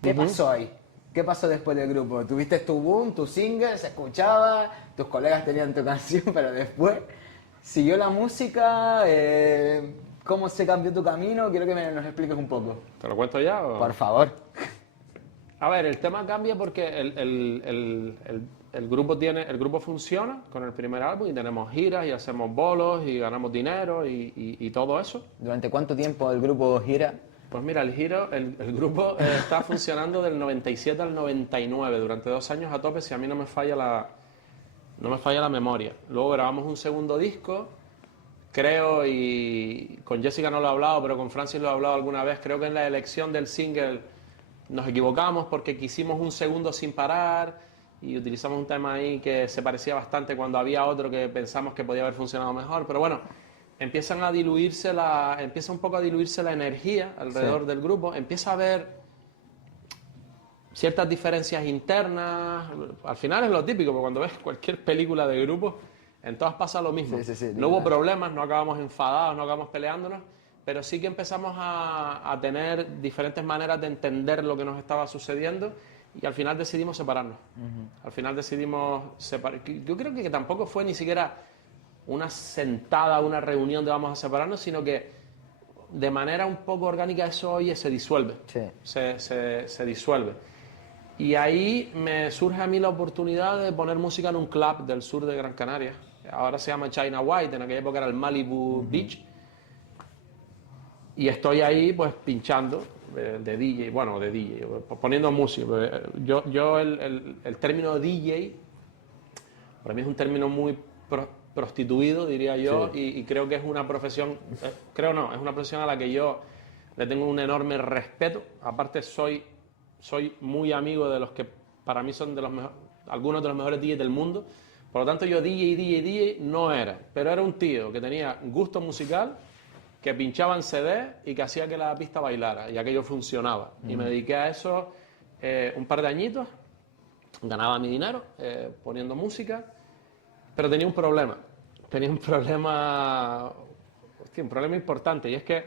¿qué pasó ahí? ¿Qué pasó después del grupo? Tuviste tu boom, tu single, se escuchaba, tus colegas tenían tu canción, pero después siguió la música, ¿cómo se cambió tu camino? Quiero que nos expliques un poco. ¿Te lo cuento ya? O? Por favor. A ver, el tema cambia porque el grupo funciona con el primer álbum y tenemos giras y hacemos bolos y ganamos dinero y todo eso. ¿Durante cuánto tiempo el grupo gira? Pues mira, el grupo está funcionando del 97 al 99, durante 2 años a tope, si a mí no me falla la memoria. Luego grabamos un segundo disco, creo, y con Jessica no lo he hablado, pero con Francis lo he hablado alguna vez. Creo que en la elección del single nos equivocamos porque quisimos un segundo sin parar y utilizamos un tema ahí que se parecía bastante cuando había otro que pensamos que podía haber funcionado mejor. Pero bueno, empieza un poco a diluirse la energía alrededor del grupo, empieza a haber ciertas diferencias internas. Al final es lo típico, porque cuando ves cualquier película de grupo, en todas pasa lo mismo. No hubo problemas, no acabamos enfadados, no acabamos peleándonos, pero sí que empezamos a tener diferentes maneras de entender lo que nos estaba sucediendo y al final decidimos separarnos. Al final decidimos separar. Yo creo que tampoco fue ni siquiera una sentada, una reunión de vamos a separarnos, sino que de manera un poco orgánica eso oye se disuelve. Se disuelve. Y ahí me surge a mí la oportunidad de poner música en un club del sur de Gran Canaria. Ahora se llama China White, en aquella época era el Malibu Beach. Y estoy ahí pues pinchando de DJ, poniendo música. Yo el término DJ, para mí es un término muy prostituido, diría yo, y creo que es una profesión, es una profesión a la que yo le tengo un enorme respeto. Aparte soy muy amigo de los que para mí son algunos de los mejores DJs del mundo. Por lo tanto, yo DJ no era, pero era un tío que tenía gusto musical, que pinchaba en CD y que hacía que la pista bailara, y aquello funcionaba. Y me dediqué a eso un par de añitos, ganaba mi dinero poniendo música, pero tenía un problema. Un problema importante, y es que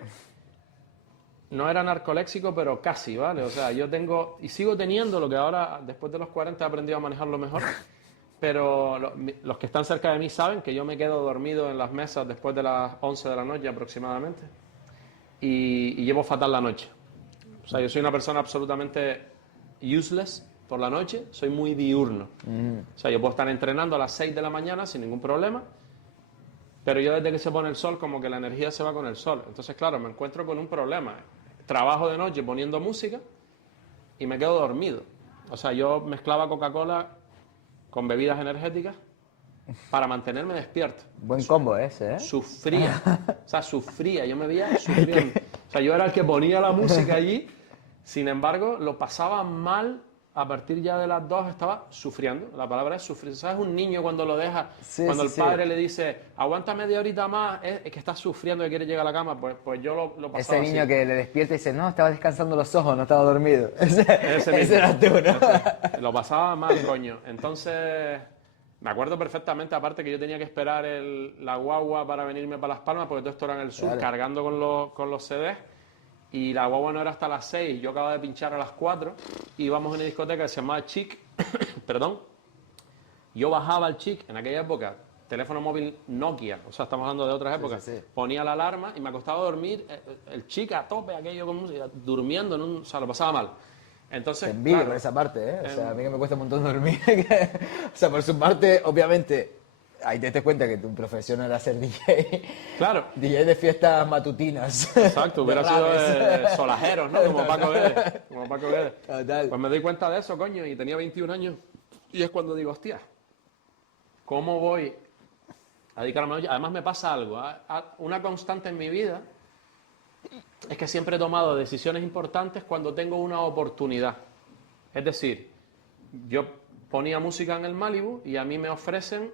no era narcoléxico, pero casi, ¿vale? O sea, yo tengo, y sigo teniendo lo que ahora, después de los 40, he aprendido a manejarlo mejor, pero los que están cerca de mí saben que yo me quedo dormido en las mesas después de las 11 de la noche aproximadamente, y llevo fatal la noche. O sea, yo soy una persona absolutamente useless por la noche, soy muy diurno. O sea, yo puedo estar entrenando a las 6 de la mañana sin ningún problema, pero yo desde que se pone el sol, como que la energía se va con el sol. Entonces, claro, me encuentro con un problema. Trabajo de noche poniendo música y me quedo dormido. O sea, yo mezclaba Coca-Cola con bebidas energéticas para mantenerme despierto. Buen combo ese, ¿eh? Sufría. O sea, sufría. Yo me veía sufriendo. O sea, yo era el que ponía la música allí. Sin embargo, lo pasaba mal. A partir ya de las 2 estaba sufriendo. La palabra es sufrir. ¿Sabes? Un niño cuando lo deja, cuando el padre le dice, aguanta media horita más, es que está sufriendo y quiere llegar a la cama. Pues yo lo pasaba ese niño así. Que le despierta y dice, no, estaba descansando los ojos, no estaba dormido. Ese era tú, ¿no? Lo pasaba mal, coño. Entonces, me acuerdo perfectamente, aparte que yo tenía que esperar la guagua para venirme para Las Palmas, porque todo esto era en el sur, cargando con los CDs. Y la guagua no era hasta las 6, yo acababa de pinchar a las 4, y íbamos a una discoteca que se llamaba Chic, perdón. Yo bajaba al Chic, en aquella época, teléfono móvil Nokia, o sea, estamos hablando de otras épocas, ponía la alarma y me acostaba a dormir, el Chic a tope, aquello con música, durmiendo, o sea, lo pasaba mal. Entonces, te envidio por esa parte, ¿eh? O sea, a mí que me cuesta un montón dormir. O sea, por su parte, obviamente, ahí te das cuenta que tu profesión era ser DJ. Claro. DJ de fiestas matutinas. Exacto, hubiera sido de solajeros, ¿no? Como Paco Guedes. Total. Pues me doy cuenta de eso, coño, y tenía 21 años. Y es cuando digo, hostia, ¿cómo voy a dedicarme a la noche? Además me pasa algo, una constante en mi vida es que siempre he tomado decisiones importantes cuando tengo una oportunidad. Es decir, yo ponía música en el Malibu y a mí me ofrecen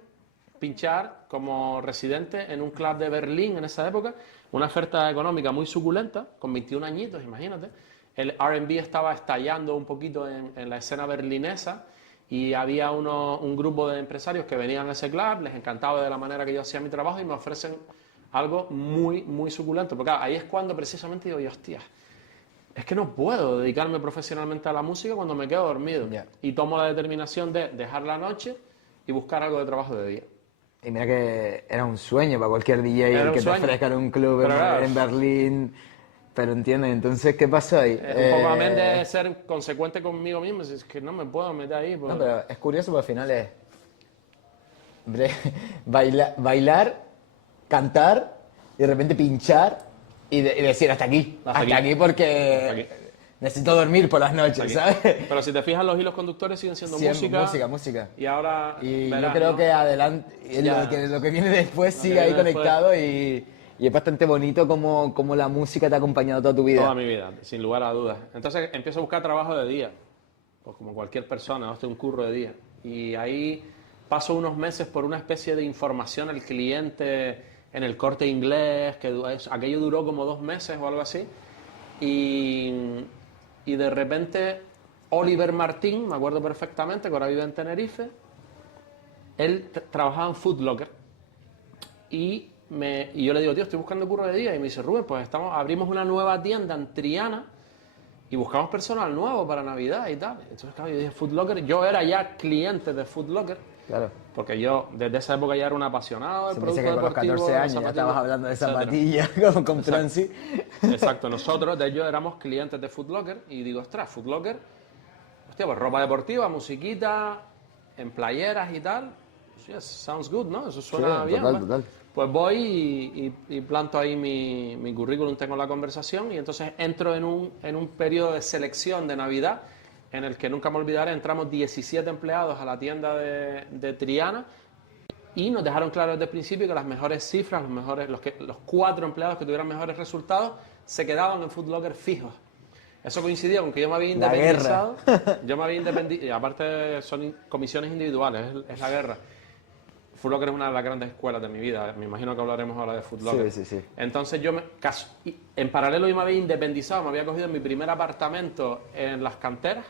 pinchar como residente en un club de Berlín en esa época, una oferta económica muy suculenta, con 21 añitos, imagínate. El R&B estaba estallando un poquito en la escena berlinesa y había un grupo de empresarios que venían a ese club, les encantaba de la manera que yo hacía mi trabajo y me ofrecen algo muy, muy suculento. Porque ahí es cuando precisamente digo, hostia, es que no puedo dedicarme profesionalmente a la música cuando me quedo dormido. Y tomo la determinación de dejar la noche y buscar algo de trabajo de día. Y mira que era un sueño para cualquier DJ que te ofrezca en un club en Berlín. Pero entiendes, entonces, ¿qué pasó ahí? Un poco a mente de ser consecuente conmigo mismo, es que no me puedo meter ahí. No, pero es curioso porque al final es bailar, cantar y de repente pinchar y decir hasta aquí porque hasta aquí. Necesito dormir por las noches, ¿sabes? Pero si te fijas, los hilos conductores siguen siendo música. Y ahora y verás, yo creo ¿no? que adelante, lo que viene después sigue ahí conectado y Y es bastante bonito como la música te ha acompañado toda tu vida. Toda mi vida, sin lugar a dudas. Entonces empiezo a buscar trabajo de día, pues como cualquier persona, ¿no? Un curro de día. Y ahí paso unos meses por una especie de información al cliente en el Corte Inglés, que aquello duró como 2 meses o algo así. Y de repente Oliver Martín, me acuerdo perfectamente, que ahora vive en Tenerife, él trabajaba en Foot Locker. Y yo le digo, tío, estoy buscando curro de día. Y me dice, Rubén, pues abrimos una nueva tienda en Triana y buscamos personal nuevo para Navidad y tal. Entonces, claro, yo dije, Foot Locker. Yo era ya cliente de Foot Locker. Claro. Porque yo desde esa época ya era un apasionado del Se me producto dice que con los deportivo. 14 años ya estabas hablando de zapatillas con Francis. Exacto, nosotros de ellos éramos clientes de Foot Locker y digo, ostras, Foot Locker, hostia, pues ropa deportiva, musiquita, en playeras y tal. Yes, sounds good, ¿no? Eso suena Sí, bien. total, ¿ves? total. Pues voy y planto ahí mi currículum, tengo la conversación y entonces entro en un periodo de selección de Navidad en el que nunca me olvidaré, entramos 17 empleados a la tienda de Triana y nos dejaron claro desde el principio que las mejores cifras, los 4 empleados que tuvieran mejores resultados se quedaban en Foot Locker fijos. Eso coincidía con que yo me había La independizado. Yo me había independizado, y aparte son comisiones individuales, es la guerra. Foot Locker es una de las grandes escuelas de mi vida. Me imagino que hablaremos ahora de Foot Locker. Sí, sí, sí. Entonces en paralelo yo me había independizado, me había cogido mi primer apartamento en las canteras.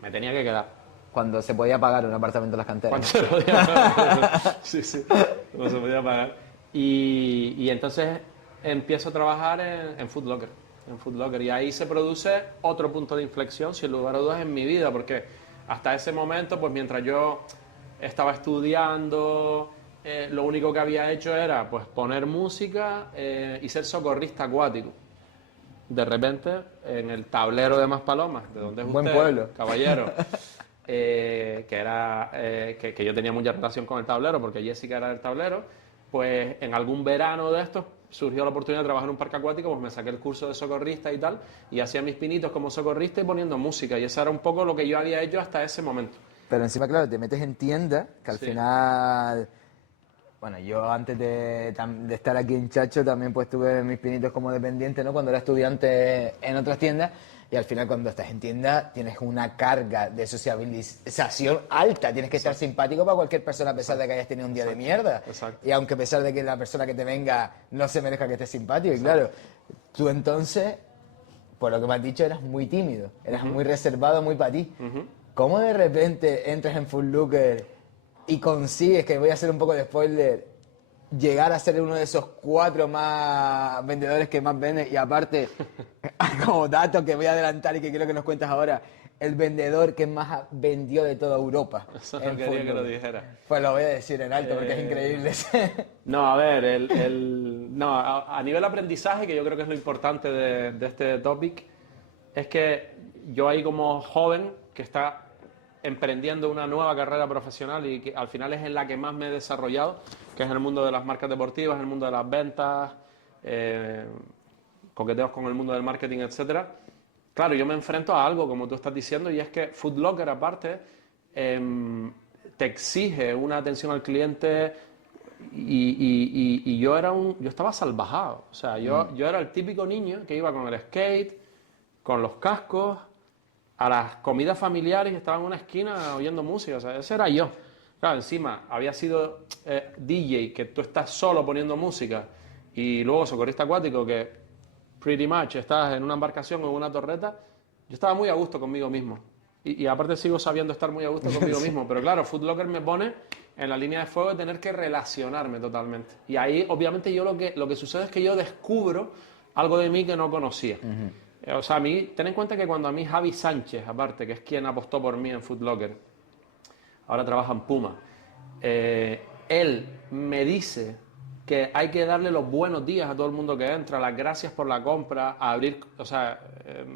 Me tenía que quedar. Cuando se podía pagar un apartamento en las canteras. Cuando se podía pagar. Sí, sí. Cuando se podía pagar. Y entonces empiezo a trabajar en Foot Locker. En Foot Locker. Y ahí se produce otro punto de inflexión, sin lugar a dudas, en mi vida. Porque hasta ese momento, pues mientras yo estaba estudiando, lo único que había hecho era pues poner música y ser socorrista acuático. De repente, en el tablero de Maspalomas, de donde es Buen usted, pueblo. caballero, que yo tenía mucha relación con el tablero, porque Jessica era del tablero, pues en algún verano de estos surgió la oportunidad de trabajar en un parque acuático, pues me saqué el curso de socorrista y tal, y hacía mis pinitos como socorrista y poniendo música, y eso era un poco lo que yo había hecho hasta ese momento. Pero encima, claro, te metes en tienda, que al Sí. final... Bueno, yo antes de estar aquí en Chacho también pues tuve mis pinitos como dependiente, ¿no? Cuando era estudiante en otras tiendas. Y al final cuando estás en tienda tienes una carga de sociabilización alta. Tienes que estar simpático para cualquier persona a pesar de que hayas tenido un día de mierda. Exacto. Y aunque a pesar de que la persona que te venga no se merezca que estés simpático. Y claro, tú entonces, por lo que me has dicho, eras muy tímido. Eras muy reservado, muy para ti. ¿Cómo de repente entras en Foot Locker y consigues, que voy a hacer un poco de spoiler, llegar a ser uno de esos 4 más vendedores que más venden? Y aparte, como dato que voy a adelantar y que quiero que nos cuentes ahora, el vendedor que más vendió de toda Europa. Eso no en quería Foot que lo Locker. dijera. Pues lo voy a decir en alto porque es increíble. No, a ver, no, a nivel aprendizaje, que yo creo que es lo importante de este topic, es que yo ahí como joven que está emprendiendo una nueva carrera profesional y que al final es en la que más me he desarrollado, que es en el mundo de las marcas deportivas, en el mundo de las ventas, coqueteos con el mundo del marketing, etcétera. Claro, yo me enfrento a algo, como tú estás diciendo, y es que Foot Locker, aparte, te exige una atención al cliente y yo estaba salvajado. O sea, yo era el típico niño que iba con el skate, con los cascos, a las comidas familiares y estaba en una esquina oyendo música. O sea, ese era yo. Claro, encima había sido DJ, que tú estás solo poniendo música, y luego socorrista acuático, que pretty much estás en una embarcación o en una torreta. Yo estaba muy a gusto conmigo mismo. Y aparte sigo sabiendo estar muy a gusto conmigo mismo. Pero claro, Foot Locker me pone en la línea de fuego de tener que relacionarme totalmente. Y ahí, obviamente, yo lo que sucede es que yo descubro algo de mí que no conocía. O sea, ten en cuenta que cuando a mí Javi Sánchez, aparte, que es quien apostó por mí en Foot Locker, ahora trabaja en Puma, él me dice que hay que darle los buenos días a todo el mundo que entra, las gracias por la compra,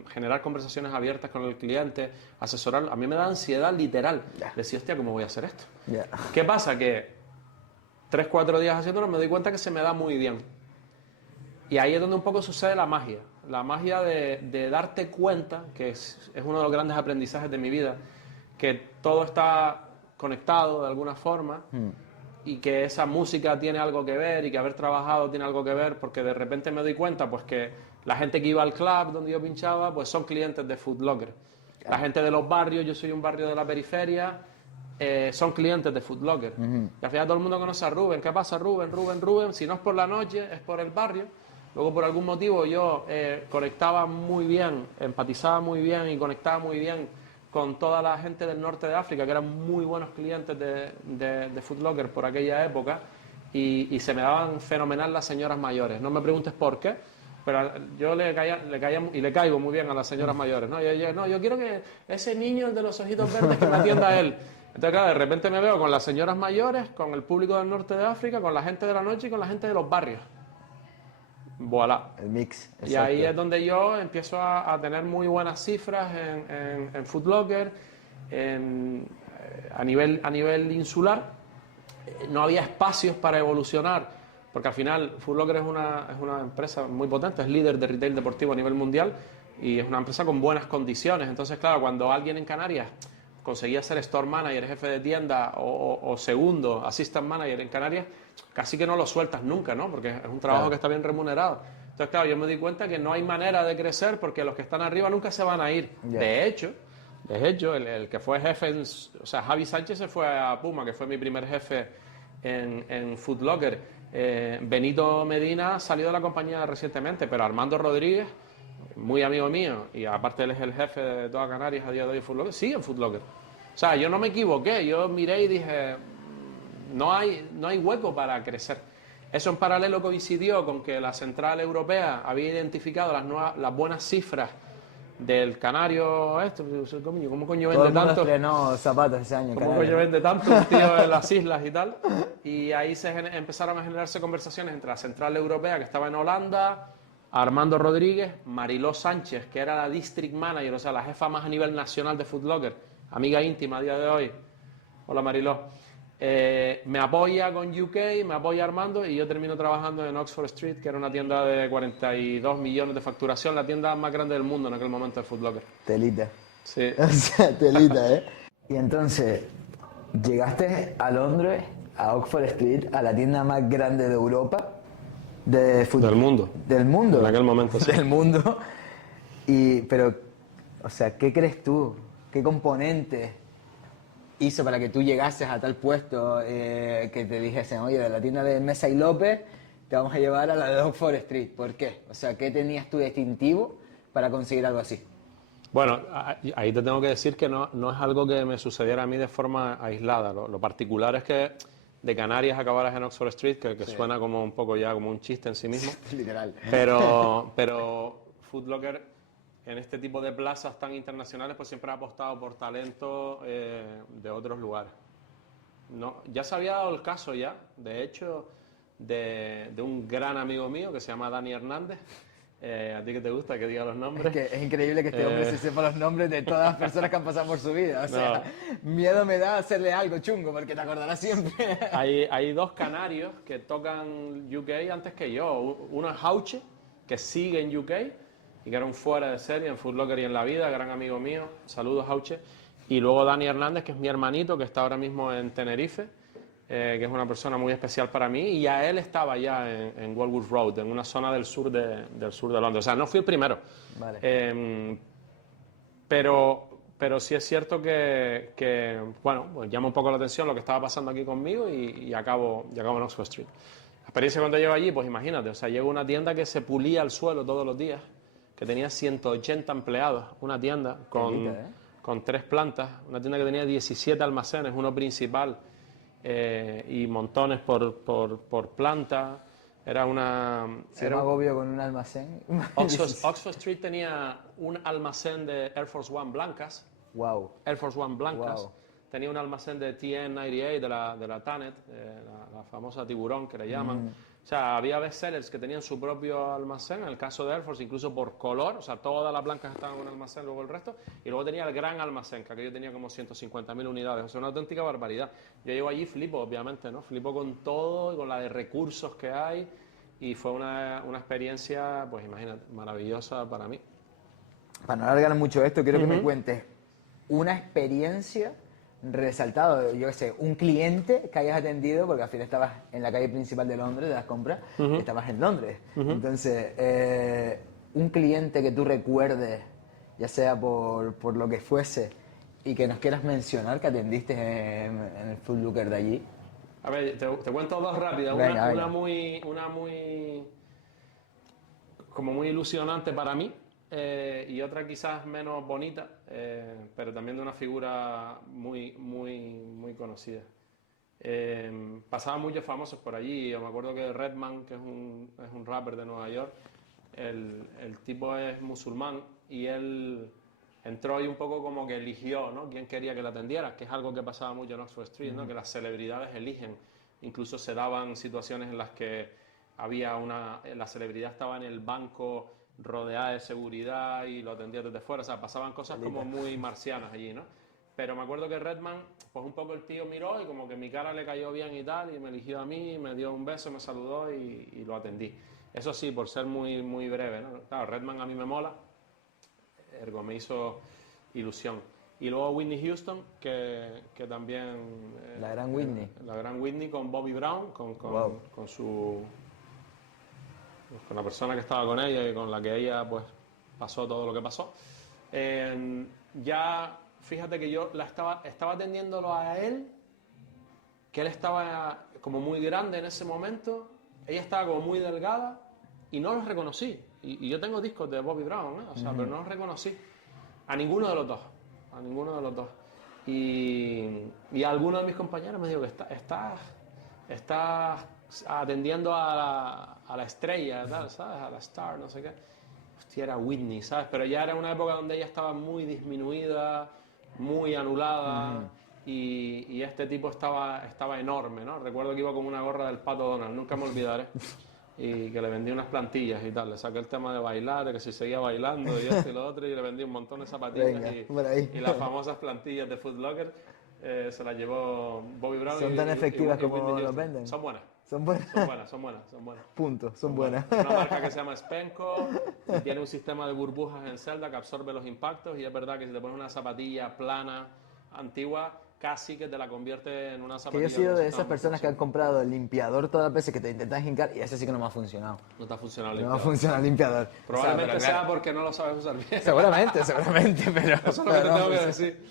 generar conversaciones abiertas con el cliente, asesorarlo. A mí me da ansiedad literal. Decir, hostia, ¿cómo voy a hacer esto? ¿Qué pasa? Que 3-4 días haciéndolo me doy cuenta que se me da muy bien. Y ahí es donde un poco sucede la magia. La magia de darte cuenta, que es uno de los grandes aprendizajes de mi vida, que todo está conectado de alguna forma y que esa música tiene algo que ver y que haber trabajado tiene algo que ver, porque de repente me doy cuenta pues que la gente que iba al club donde yo pinchaba pues son clientes de Foot Locker. La gente de los barrios, yo soy un barrio de la periferia, son clientes de Foot Locker. Y al final todo el mundo conoce a Rubén. ¿Qué pasa, Rubén? Rubén. Si no es por la noche, es por el barrio. Luego, por algún motivo, yo conectaba muy bien, empatizaba muy bien y conectaba muy bien con toda la gente del norte de África, que eran muy buenos clientes de Foot Locker por aquella época, y se me daban fenomenal las señoras mayores. No me preguntes por qué, pero yo le caigo muy bien a las señoras mayores. Yo quiero que ese niño, el de los ojitos verdes, que me atienda a él. Entonces, claro, de repente me veo con las señoras mayores, con el público del norte de África, con la gente de la noche y con la gente de los barrios. Voilà. El mix. Exacto. Y ahí es donde yo empiezo a tener muy buenas cifras en Foot Locker, a nivel insular. No había espacios para evolucionar, porque al final Foot Locker es una empresa muy potente, es líder de retail deportivo a nivel mundial y es una empresa con buenas condiciones. Entonces, claro, cuando alguien en Canarias conseguía ser store manager, jefe de tienda o segundo assistant manager en Canarias, casi que no lo sueltas nunca, ¿no? Porque es un trabajo que está bien remunerado. Entonces, claro, yo me di cuenta que no hay manera de crecer porque los que están arriba nunca se van a ir. De hecho, el que fue jefe, o sea, Javi Sánchez se fue a Puma, que fue mi primer jefe en Foot Locker. Benito Medina salió de la compañía recientemente, pero Armando Rodríguez, muy amigo mío, y aparte él es el jefe de toda Canarias a día de hoy en Foot Locker, sigue en Foot Locker. O sea, yo no me equivoqué, yo miré y dije, no hay hueco para crecer. Eso en paralelo coincidió con que la central europea había identificado las buenas cifras del canario. ¿Cómo coño vende tanto? Estrenó zapatos ese año. ¿Cómo coño vende tanto un tío en las islas y tal? Y ahí empezaron a generarse conversaciones entre la central europea, que estaba en Holanda, Armando Rodríguez, Mariló Sánchez, que era la district manager, o sea, la jefa más a nivel nacional de Foot Locker, amiga íntima a día de hoy. Hola, Mariló. Me apoya con UK, me apoya Armando, y yo termino trabajando en Oxford Street, que era una tienda de 42 millones de facturación, la tienda más grande del mundo en aquel momento de Foot Locker. Telita. Sí. O sea, telita, ¿eh? Y entonces, llegaste a Londres, a Oxford Street, a la tienda más grande de Europa de fútbol. Del mundo. Del mundo. En aquel momento, sí. Del mundo. Pero, o sea, ¿qué crees tú? ¿Qué componente hizo para que tú llegases a tal puesto que te dijesen, oye, de la tienda de Mesa y López te vamos a llevar a la de Oxford Street? ¿Por qué? O sea, ¿qué tenías tú distintivo para conseguir algo así? Bueno, ahí te tengo que decir que no es algo que me sucediera a mí de forma aislada. Lo particular es que de Canarias acabaras en Oxford Street, que sí, suena como un poco ya como un chiste en sí mismo. Literal. Pero Foot Locker, en este tipo de plazas tan internacionales, pues siempre ha apostado por talento de otros lugares. No, ya se había dado el caso ya, de hecho, de un gran amigo mío que se llama Dani Hernández. ¿A ti que te gusta que diga los nombres? Es que es increíble que este hombre se sepa los nombres de todas las personas que han pasado por su vida. O sea, miedo me da hacerle algo chungo porque te acordarás siempre. Hay dos canarios que tocan UK antes que yo. Uno es Hauche, que sigue en UK y que era un fuera de serie en Foot Locker y en la vida, gran amigo mío. Saludos, Hauche. Y luego Dani Hernández, que es mi hermanito, que está ahora mismo en Tenerife, que es una persona muy especial para mí, y ya él estaba ya en Wellwood Road, en una zona del sur de Londres. O sea, no fui el primero. Vale. Pero sí es cierto que bueno, pues llama un poco la atención lo que estaba pasando aquí conmigo y acabo en Oxford Street. La experiencia cuando llego allí, pues imagínate, o sea, llego a una tienda que se pulía el suelo todos los días, que tenía 180 empleados, una tienda con 3 plantas, una tienda que tenía 17 almacenes, uno principal, y montones por planta. Era una... Era un agobio con un almacén. Oxford Street tenía un almacén de Air Force One blancas. Wow. Air Force One blancas. Wow. Tenía un almacén de TN98 de la Tannet, la famosa tiburón que le llaman. O sea, había bestsellers que tenían su propio almacén, en el caso de Air Force, incluso por color. O sea, todas las blancas estaban en un almacén, luego el resto. Y luego tenía el gran almacén, que aquello tenía como 150.000 unidades. O sea, una auténtica barbaridad. Yo llego allí, flipo, obviamente, ¿no? Flipo con todo y con la de recursos que hay. Y fue una experiencia, pues imagínate, maravillosa para mí. Para no alargar mucho esto, quiero que me cuentes una experiencia resaltado, yo qué sé, un cliente que hayas atendido, porque al final estabas en la calle principal de Londres, de las compras, estabas en Londres. Entonces, un cliente que tú recuerdes, ya sea por lo que fuese, y que nos quieras mencionar que atendiste en el Foot Locker de allí. A ver, te cuento dos rápidas. Venga, Una muy como muy ilusionante para mí, y otra quizás menos bonita, pero también de una figura muy conocida. Pasaban muchos famosos por allí. Yo me acuerdo que Redman, que es un rapper de Nueva York, el tipo es musulmán y él entró y un poco como que eligió, ¿no?, quién quería que la atendiera, que es algo que pasaba mucho en Oxford Street, ¿no?, que las celebridades eligen. Incluso se daban situaciones en las que la celebridad estaba en el banco rodeada de seguridad y lo atendía desde fuera. O sea, pasaban cosas como muy marcianas allí, ¿no? Pero me acuerdo que Redman, pues un poco el tío miró y como que mi cara le cayó bien y tal, y me eligió a mí, me dio un beso, me saludó y lo atendí. Eso sí, por ser muy breve, ¿no? Claro, Redman a mí me mola, ergo me hizo ilusión. Y luego Whitney Houston, que también... La gran Whitney. La gran Whitney con Bobby Brown, con la persona que estaba con ella y con la que ella pues pasó todo lo que pasó. Ya, fíjate que yo estaba atendiéndolo a él, que él estaba como muy grande en ese momento, ella estaba como muy delgada y no los reconocí. Y yo tengo discos de Bobby Brown, ¿eh? O sea, pero no los reconocí a ninguno de los dos. A ninguno de los dos. Y alguno de mis compañeros me dijo que estás atendiendo a la estrella, tal, ¿sabes? A la star, no sé qué. Hostia, era Whitney, ¿sabes? Pero ya era una época donde ella estaba muy disminuida, muy anulada, y este tipo estaba enorme, ¿no? Recuerdo que iba con una gorra del Pato Donald, nunca me olvidaré. Y que le vendí unas plantillas y tal, le saqué el tema de bailar, de que si seguía bailando y esto y lo otro, y le vendí un montón de zapatillas. Venga, y las famosas plantillas de Foot Locker se las llevó Bobby Brown. ¿Son tan efectivas como los venden? Son buenas. ¿Son buenas? Son buenas. Punto, son buenas. Una marca que se llama Spenco y tiene un sistema de burbujas en celda que absorbe los impactos, y es verdad que si te pones una zapatilla plana, antigua, casi que te la convierte en una zapatilla. Que yo he sido de esas personas que han comprado el limpiador todas las veces que te intentas hincar y ese sí que no me ha funcionado. No te ha funcionado el No me ha limpiador. funcionado el limpiador. Probablemente pero sea claro, porque no lo sabes usar bien. Seguramente, pero... Eso es lo que te tengo que decir.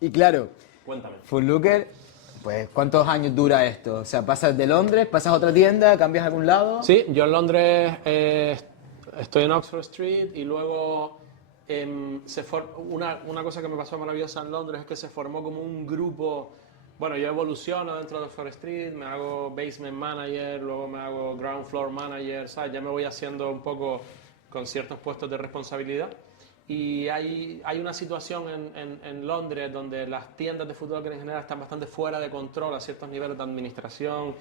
Y claro, Cuéntame. Foot Locker, pues ¿cuántos años dura esto? O sea, pasas de Londres, pasas a otra tienda, cambias a algún lado. Sí, yo en Londres estoy en Oxford Street y luego una cosa que me pasó maravillosa en Londres es que se formó como un grupo. Bueno, yo evoluciono dentro de Oxford Street, me hago basement manager, luego me hago ground floor manager, ¿sabes? Ya me voy haciendo un poco con ciertos puestos de responsabilidad. Y hay una situación en Londres donde las tiendas de Foot Locker en general están bastante fuera de control a ciertos niveles de administración,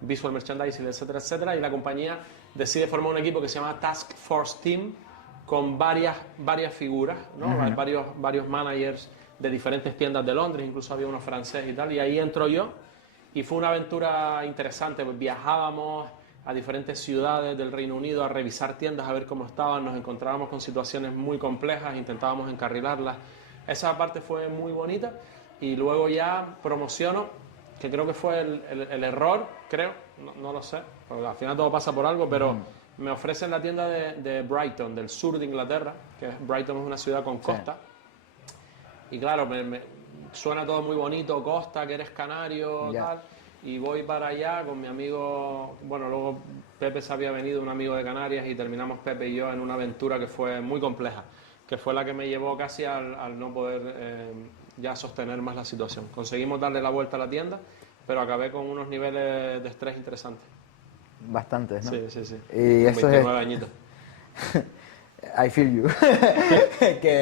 visual merchandising, etcétera, etcétera, y la compañía decide formar un equipo que se llama Task Force Team con varias figuras, ¿no? Varios managers de diferentes tiendas de Londres, incluso había uno francés y tal, y ahí entro yo, y fue una aventura interesante. Pues viajábamos a diferentes ciudades del Reino Unido a revisar tiendas, a ver cómo estaban, nos encontrábamos con situaciones muy complejas, intentábamos encarrilarlas. Esa parte fue muy bonita, y luego ya promociono, que creo que fue el error, creo, no lo sé, porque al final todo pasa por algo, pero me ofrecen la tienda de Brighton, del sur de Inglaterra, que Brighton es una ciudad con costa, y claro, me suena todo muy bonito, costa, que eres canario, tal. Y voy para allá con mi amigo, bueno, luego Pepe se había venido, un amigo de Canarias, y terminamos Pepe y yo en una aventura que fue muy compleja, que fue la que me llevó casi al no poder ya sostener más la situación. Conseguimos darle la vuelta a la tienda, pero acabé con unos niveles de estrés interesantes. Bastantes, ¿no? Sí. Y eso 29 añitos. I feel you.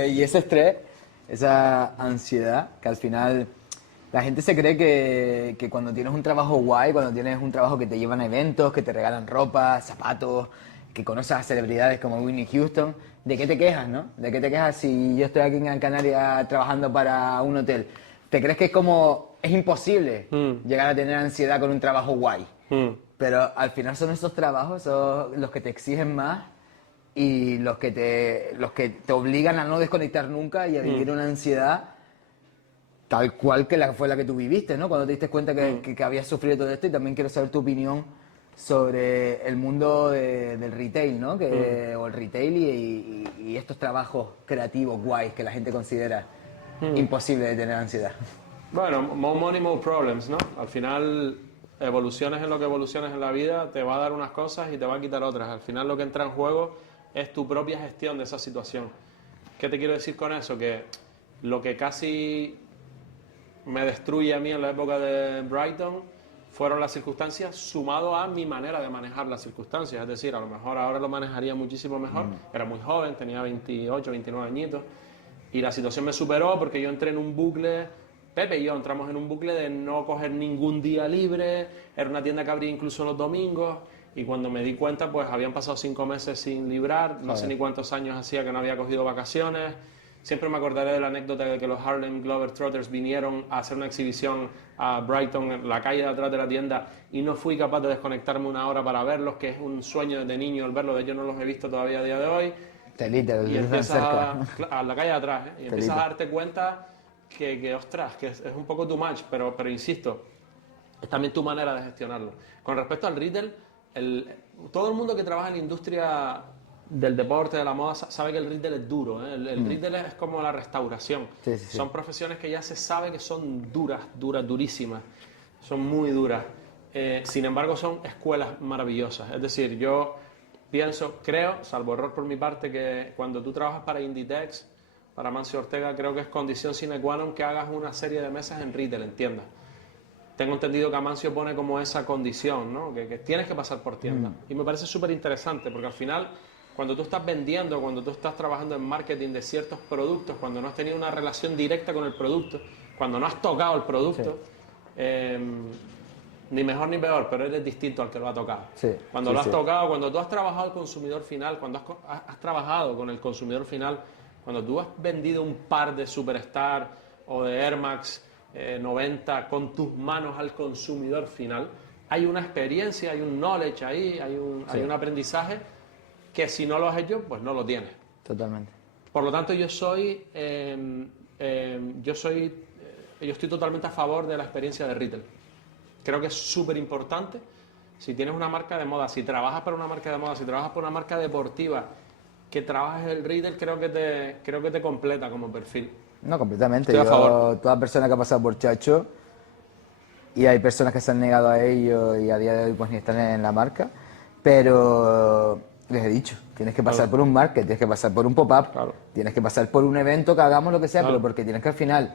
Y ese estrés, esa ansiedad, que al final... La gente se cree que cuando tienes un trabajo guay, cuando tienes un trabajo que te llevan a eventos, que te regalan ropa, zapatos, que conoces a celebridades como Whitney Houston, ¿de qué te quejas, no? ¿De qué te quejas si yo estoy aquí en Gran Canaria trabajando para un hotel? ¿Te crees que es imposible llegar a tener ansiedad con un trabajo guay? Pero al final son esos trabajos, son los que te exigen más y los que te obligan a no desconectar nunca y a vivir una ansiedad tal cual que fue la que tú viviste, ¿no? Cuando te diste cuenta que habías sufrido todo esto. Y también quiero saber tu opinión sobre el mundo del retail, ¿no? O el retail y estos trabajos creativos guays que la gente considera imposible de tener ansiedad. Bueno, more money, more problems, ¿no? Al final, evoluciones en lo que evoluciones en la vida, te va a dar unas cosas y te va a quitar otras. Al final lo que entra en juego es tu propia gestión de esa situación. ¿Qué te quiero decir con eso? Que lo que casi me destruye a mí en la época de Brighton fueron las circunstancias sumado a mi manera de manejar las circunstancias. Es decir, a lo mejor ahora lo manejaría muchísimo mejor. Era muy joven, tenía 28, 29 añitos. Y la situación me superó porque yo entré en un bucle, Pepe y yo entramos en un bucle de no coger ningún día libre. Era una tienda que abría incluso los domingos. Y cuando me di cuenta, pues habían pasado 5 meses sin librar. No sé ni cuántos años hacía que no había cogido vacaciones. Siempre me acordaré de la anécdota de que los Harlem Globetrotters vinieron a hacer una exhibición a Brighton, en la calle de atrás de la tienda, y no fui capaz de desconectarme una hora para verlos, que es un sueño desde niño el verlos. De ellos no los he visto todavía a día de hoy. Y empiezas a la calle de atrás, y empiezas a darte cuenta que ostras, que es un poco too much, pero insisto, es también tu manera de gestionarlo. Con respecto al retail, todo el mundo que trabaja en la industria del deporte, de la moda, sabe que el retail es duro, ¿eh? El retail es como la restauración. Sí, sí, sí. Son profesiones que ya se sabe que son durísimas. Son muy duras. Sin embargo, son escuelas maravillosas. Es decir, yo creo, salvo error por mi parte, que cuando tú trabajas para Inditex, para Amancio Ortega, creo que es condición sine qua non que hagas una serie de mesas en retail, en tiendas. Tengo entendido que Amancio pone como esa condición, ¿no? Que tienes que pasar por tienda. Y me parece súper interesante, porque al final, cuando tú estás vendiendo, cuando tú estás trabajando en marketing de ciertos productos, cuando no has tenido una relación directa con el producto, cuando no has tocado el producto, ni mejor ni peor, pero eres distinto al que lo ha tocado. Cuando lo has tocado, cuando tú has trabajado al consumidor final, cuando has trabajado con el consumidor final, cuando tú has vendido un par de Superstar o de Air Max 90 con tus manos al consumidor final, hay una experiencia, hay un knowledge ahí, hay un aprendizaje que si no lo has hecho, pues no lo tienes. Totalmente. Por lo tanto, yo estoy totalmente a favor de la experiencia de retail. Creo que es súper importante. Si tienes una marca de moda, si trabajas para una marca de moda, si trabajas por una marca deportiva, que trabajes el retail, creo que te completa como perfil. No, completamente. Estoy a favor. Toda persona que ha pasado por Chacho, y hay personas que se han negado a ello y a día de hoy pues ni están en la marca, pero les he dicho, tienes que pasar por un market, tienes que pasar por un pop-up, tienes que pasar por un evento que hagamos lo que sea, pero porque tienes que al final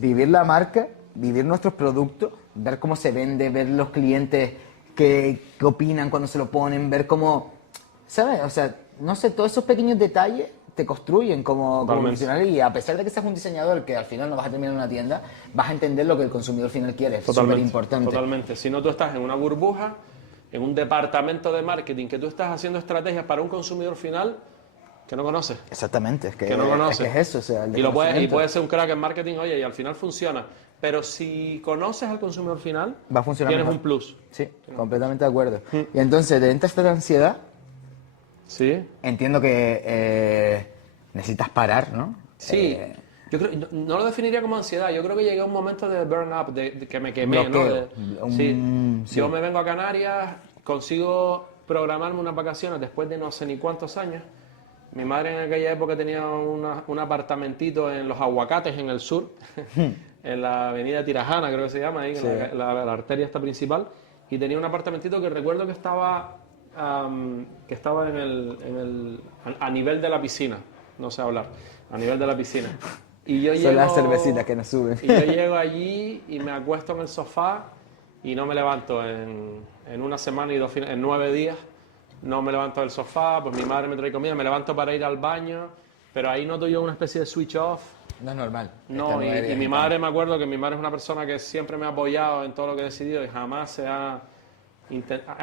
vivir la marca, vivir nuestros productos, ver cómo se vende, ver los clientes qué opinan cuando se lo ponen, ver cómo, ¿sabes? O sea, no sé, todos esos pequeños detalles te construyen como profesional, y a pesar de que seas un diseñador que al final no vas a terminar en una tienda, vas a entender lo que el consumidor final quiere. Es súper importante. Totalmente. Si no, tú estás en una burbuja, en un departamento de marketing, que tú estás haciendo estrategias para un consumidor final que no conoces. Exactamente, es que no conoces. Es eso, o sea, y puedes ser un crack en marketing, oye, y al final funciona. Pero si conoces al consumidor final, va a funcionar tienes mejor. un plus. Sí, completamente de acuerdo. Y entonces, de esta ansiedad, sí, entiendo que necesitas parar, ¿no? Sí. Yo creo, no lo definiría como ansiedad, yo creo que llegué a un momento de burn up, de que me quemé, ¿no? Sí. Yo me vengo a Canarias, consigo programarme unas vacaciones después de no sé ni cuántos años. Mi madre en aquella época tenía un apartamentito en Los Aguacates, en el sur, en la avenida Tirajana, creo que se llama, ahí, la arteria esta principal, y tenía un apartamentito que recuerdo que estaba a nivel de la piscina, no sé hablar, a nivel de la piscina. Y yo Son las cervecitas que nos suben. Y yo llego allí y me acuesto en el sofá y no me levanto en una semana y en 9 días. No me levanto del sofá, pues mi madre me trae comida, me levanto para ir al baño, pero ahí noto yo una especie de switch off. No es normal. No, y mi madre, me acuerdo que mi madre es una persona que siempre me ha apoyado en todo lo que he decidido y jamás ha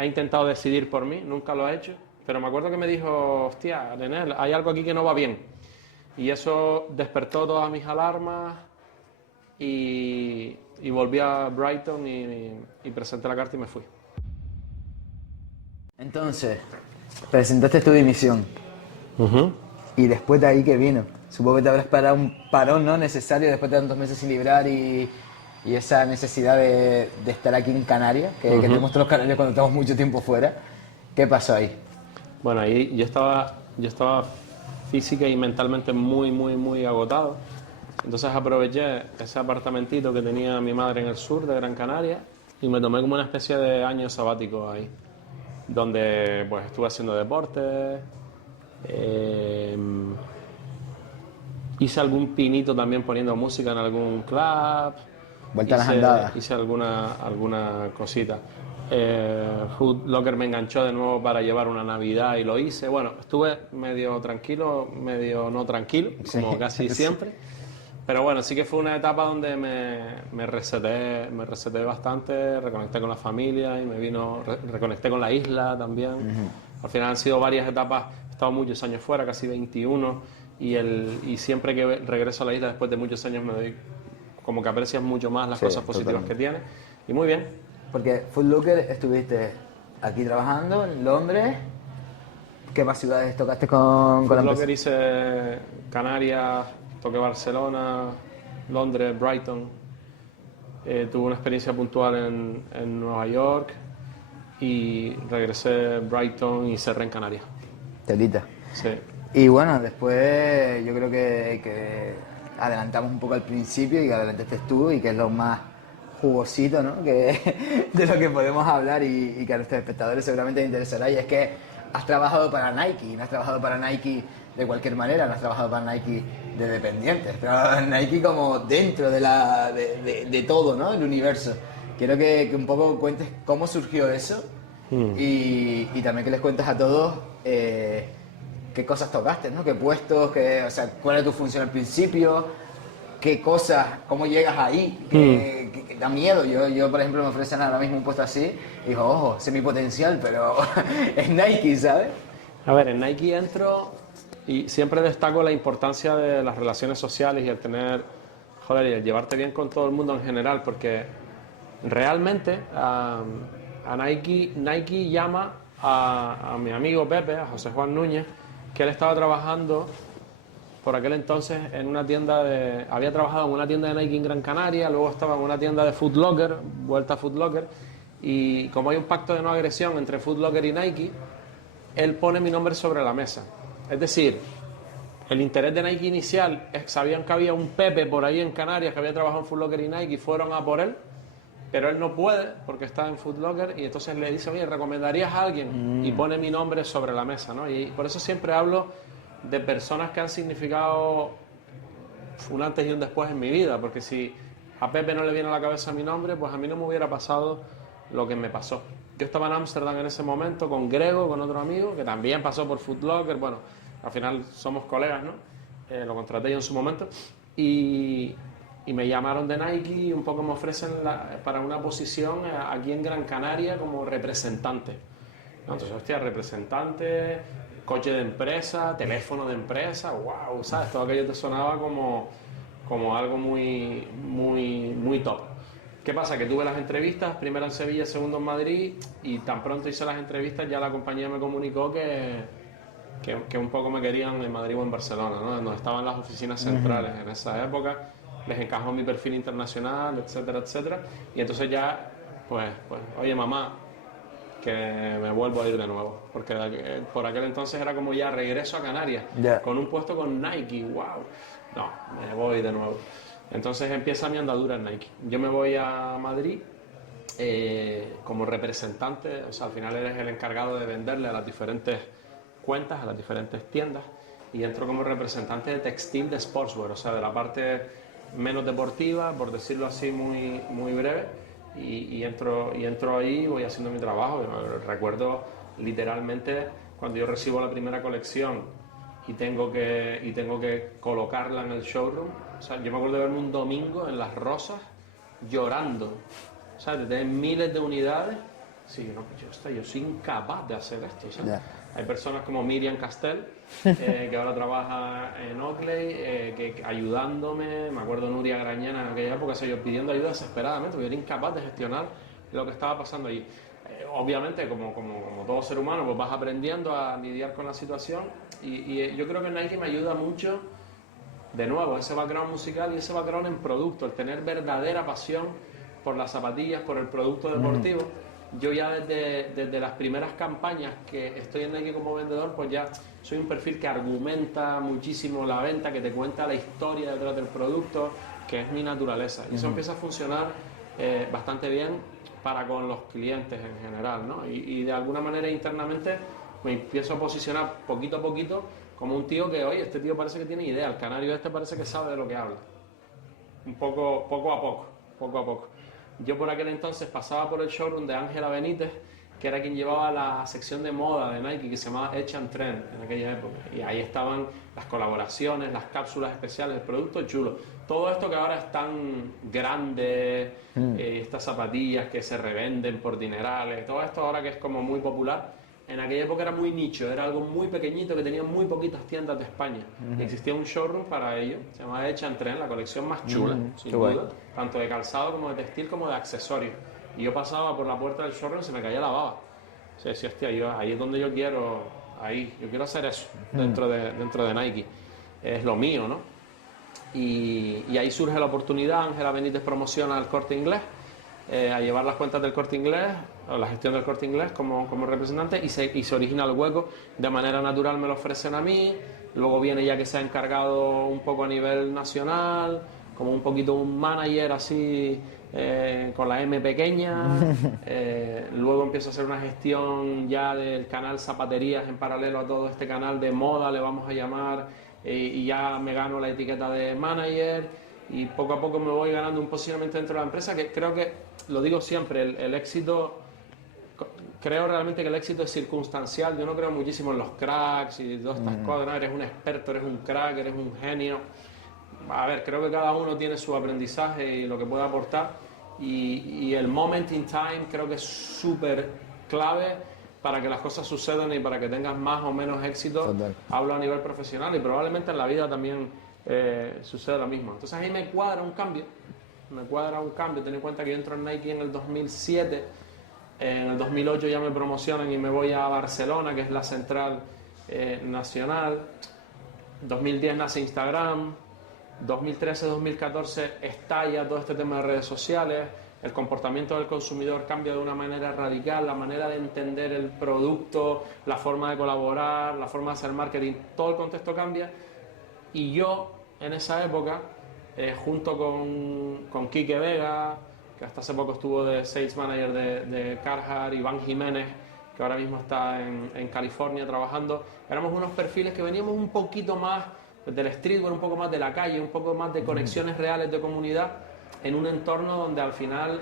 intentado decidir por mí, nunca lo ha hecho. Pero me acuerdo que me dijo, hostia, René, hay algo aquí que no va bien. Y eso despertó todas mis alarmas y volví a Brighton y presenté la carta y me fui. Entonces, presentaste tu dimisión. Ujú. Y después de ahí, ¿qué vino? Supongo que te habrás parado un parón, ¿no? Necesario después de tantos meses sin librar y esa necesidad de estar aquí en Canarias, que tenemos todos los canarios cuando estamos mucho tiempo fuera. ¿Qué pasó ahí? Bueno, ahí yo estaba física y mentalmente muy, muy, muy agotado. Entonces aproveché ese apartamentito que tenía mi madre en el sur de Gran Canaria y me tomé como una especie de año sabático ahí, donde pues estuve haciendo deporte, eh, hice algún pinito también poniendo música en algún club, Vuelta a las andadas. hice alguna cosita. Food Locker me enganchó de nuevo para llevar una Navidad y lo hice. Bueno, estuve medio tranquilo, medio no tranquilo, como casi siempre. Pero bueno, sí que fue una etapa donde me reseté bastante, reconecté con la familia y reconecté con la isla también. Al final han sido varias etapas, he estado muchos años fuera, casi 21, y siempre que regreso a la isla después de muchos años me doy como que aprecias mucho más las cosas positivas que tiene. Y muy bien. Porque Food Locker estuviste aquí trabajando en Londres. ¿Qué más ciudades tocaste con la Food Locker empresa? hice Canarias, toqué Barcelona, Londres, Brighton. Tuve una experiencia puntual en Nueva York y regresé a Brighton y cerré en Canarias. Telita. Sí. Y bueno, después yo creo que adelantamos un poco al principio y que adelantaste tú y que es lo más jugosito, ¿no? Que, de lo que podemos hablar y que a nuestros espectadores seguramente les interesará, y es que has trabajado para Nike, y no has trabajado para Nike de cualquier manera, no has trabajado para Nike de dependiente, has trabajado en Nike como dentro de todo, ¿no? El universo. Quiero que un poco cuentes cómo surgió eso y también que les cuentes a todos qué cosas tocaste, ¿no? Qué puestos, o sea, cuál es tu función al principio, qué cosas, cómo llegas ahí, que da miedo. Yo, por ejemplo, me ofrecen ahora mismo un puesto así y digo, ojo, sé mi potencial, pero es Nike, ¿sabes? A ver, en Nike entro y siempre destaco la importancia de las relaciones sociales y el tener, joder, y el llevarte bien con todo el mundo en general, porque realmente a Nike llama a mi amigo Pepe, a José Juan Núñez, que él estaba trabajando por aquel entonces en una tienda había trabajado en una tienda de Nike en Gran Canaria, luego estaba en una tienda de Foot Locker, vuelta a Foot Locker, y como hay un pacto de no agresión entre Foot Locker y Nike, él pone mi nombre sobre la mesa. Es decir, el interés de Nike inicial, sabían que había un Pepe por ahí en Canarias que había trabajado en Foot Locker y Nike y fueron a por él, pero él no puede porque está en Foot Locker y entonces le dice, oye, ¿recomendarías a alguien? Y pone mi nombre sobre la mesa, ¿no? Y por eso siempre hablo de personas que han significado un antes y un después en mi vida, porque si a Pepe no le viene a la cabeza mi nombre, pues a mí no me hubiera pasado lo que me pasó. Yo estaba en Ámsterdam en ese momento con Grego, con otro amigo, que también pasó por Foot Locker, bueno, al final somos colegas, ¿no? Lo contraté yo en su momento, y me llamaron de Nike y un poco me ofrecen para una posición aquí en Gran Canaria como representante. ¿No? Entonces, hostia, representante, coche de empresa, teléfono de empresa, wow, ¿sabes? Todo aquello te sonaba como algo muy, muy, muy top. ¿Qué pasa? Que tuve las entrevistas, primero en Sevilla, segundo en Madrid, y tan pronto hice las entrevistas ya la compañía me comunicó que un poco me querían en Madrid o en Barcelona, ¿no? Donde estaban las oficinas centrales en esa época, les encajó mi perfil internacional, etcétera, etcétera, y entonces ya, pues oye mamá, que me vuelvo a ir de nuevo, porque por aquel entonces era como ya regreso a Canarias, con un puesto con Nike, wow, no, me voy de nuevo. Entonces empieza mi andadura en Nike. Yo me voy a Madrid como representante, o sea, al final eres el encargado de venderle a las diferentes cuentas, a las diferentes tiendas, y entro como representante de textil de sportswear, o sea, de la parte menos deportiva, por decirlo así muy, muy breve, y entro ahí, voy haciendo mi trabajo. Recuerdo literalmente cuando yo recibo la primera colección y tengo que colocarla en el showroom. O sea, yo me acuerdo de verme un domingo en Las Rosas llorando, o sea, de tener miles de unidades. Sí, no, yo soy incapaz de hacer esto, ¿sabes? Hay personas como Miriam Castell, que ahora trabaja en Oakley, que ayudándome. Me acuerdo Nuria Grañana en aquella época, yo pidiendo ayuda desesperadamente, porque yo era incapaz de gestionar lo que estaba pasando allí. Obviamente, como todo ser humano, pues vas aprendiendo a lidiar con la situación y yo creo que Nike me ayuda mucho, de nuevo, ese background musical y ese background en producto, el tener verdadera pasión por las zapatillas, por el producto deportivo. Yo ya desde las primeras campañas que estoy en Nike como vendedor, pues ya soy un perfil que argumenta muchísimo la venta, que te cuenta la historia detrás del producto, que es mi naturaleza. Y eso empieza a funcionar bastante bien para con los clientes en general, ¿no? Y de alguna manera internamente me empiezo a posicionar poquito a poquito como un tío que, oye, este tío parece que tiene idea, el canario este parece que sabe de lo que habla. Poco a poco. Yo por aquel entonces pasaba por el showroom de Ángela Benítez, que era quien llevaba la sección de moda de Nike, que se llamaba Edge and Trend en aquella época. Y ahí estaban las colaboraciones, las cápsulas especiales, el producto chulo. Todo esto que ahora es tan grande, estas zapatillas que se revenden por dinerales, todo esto ahora que es como muy popular, en aquella época era muy nicho, era algo muy pequeñito que tenía muy poquitas tiendas de España. Y existía un showroom para ello, se llamaba Edge and Trend, la colección más chula, sin duda, tanto de calzado como de textil como de accesorios. Y yo pasaba por la puerta del showroom y se me caía la baba. O sea, decía, hostia, ahí es donde yo quiero hacer eso dentro de Nike. Es lo mío, ¿no? Y ahí surge la oportunidad, Ángela Benítez promociona el Corte Inglés, a llevar las cuentas del Corte Inglés, o la gestión del Corte Inglés como representante, y se origina el hueco. De manera natural me lo ofrecen a mí, luego viene ya que se ha encargado un poco a nivel nacional, como un poquito un manager así, con la M pequeña, luego empiezo a hacer una gestión ya del canal Zapaterías en paralelo a todo este canal de moda, le vamos a llamar, y ya me gano la etiqueta de manager, y poco a poco me voy ganando un posicionamiento dentro de la empresa, que creo que, lo digo siempre, el éxito, creo realmente que el éxito es circunstancial. Yo no creo muchísimo en los cracks y todas estas cosas, ¿no? Eres un experto, eres un crack, eres un genio. A ver, creo que cada uno tiene su aprendizaje y lo que puede aportar, y el moment in time creo que es súper clave para que las cosas sucedan y para que tengas más o menos éxito. Total. Hablo a nivel profesional y probablemente en la vida también sucede lo mismo. Entonces ahí me cuadra un cambio. Ten en cuenta que yo entro en Nike en el 2007, en el 2008 ya me promocionan y me voy a Barcelona, que es la central nacional. 2010 nace Instagram. 2013-2014 estalla todo este tema de redes sociales, el comportamiento del consumidor cambia de una manera radical, la manera de entender el producto, la forma de colaborar, la forma de hacer marketing, todo el contexto cambia. Y yo en esa época, junto con Quique Vega, que hasta hace poco estuvo de Sales Manager de Carhartt, Iván Jiménez, que ahora mismo está en California trabajando, éramos unos perfiles que veníamos un poquito más del streetwear, un poco más de la calle, un poco más de conexiones reales de comunidad, en un entorno donde al final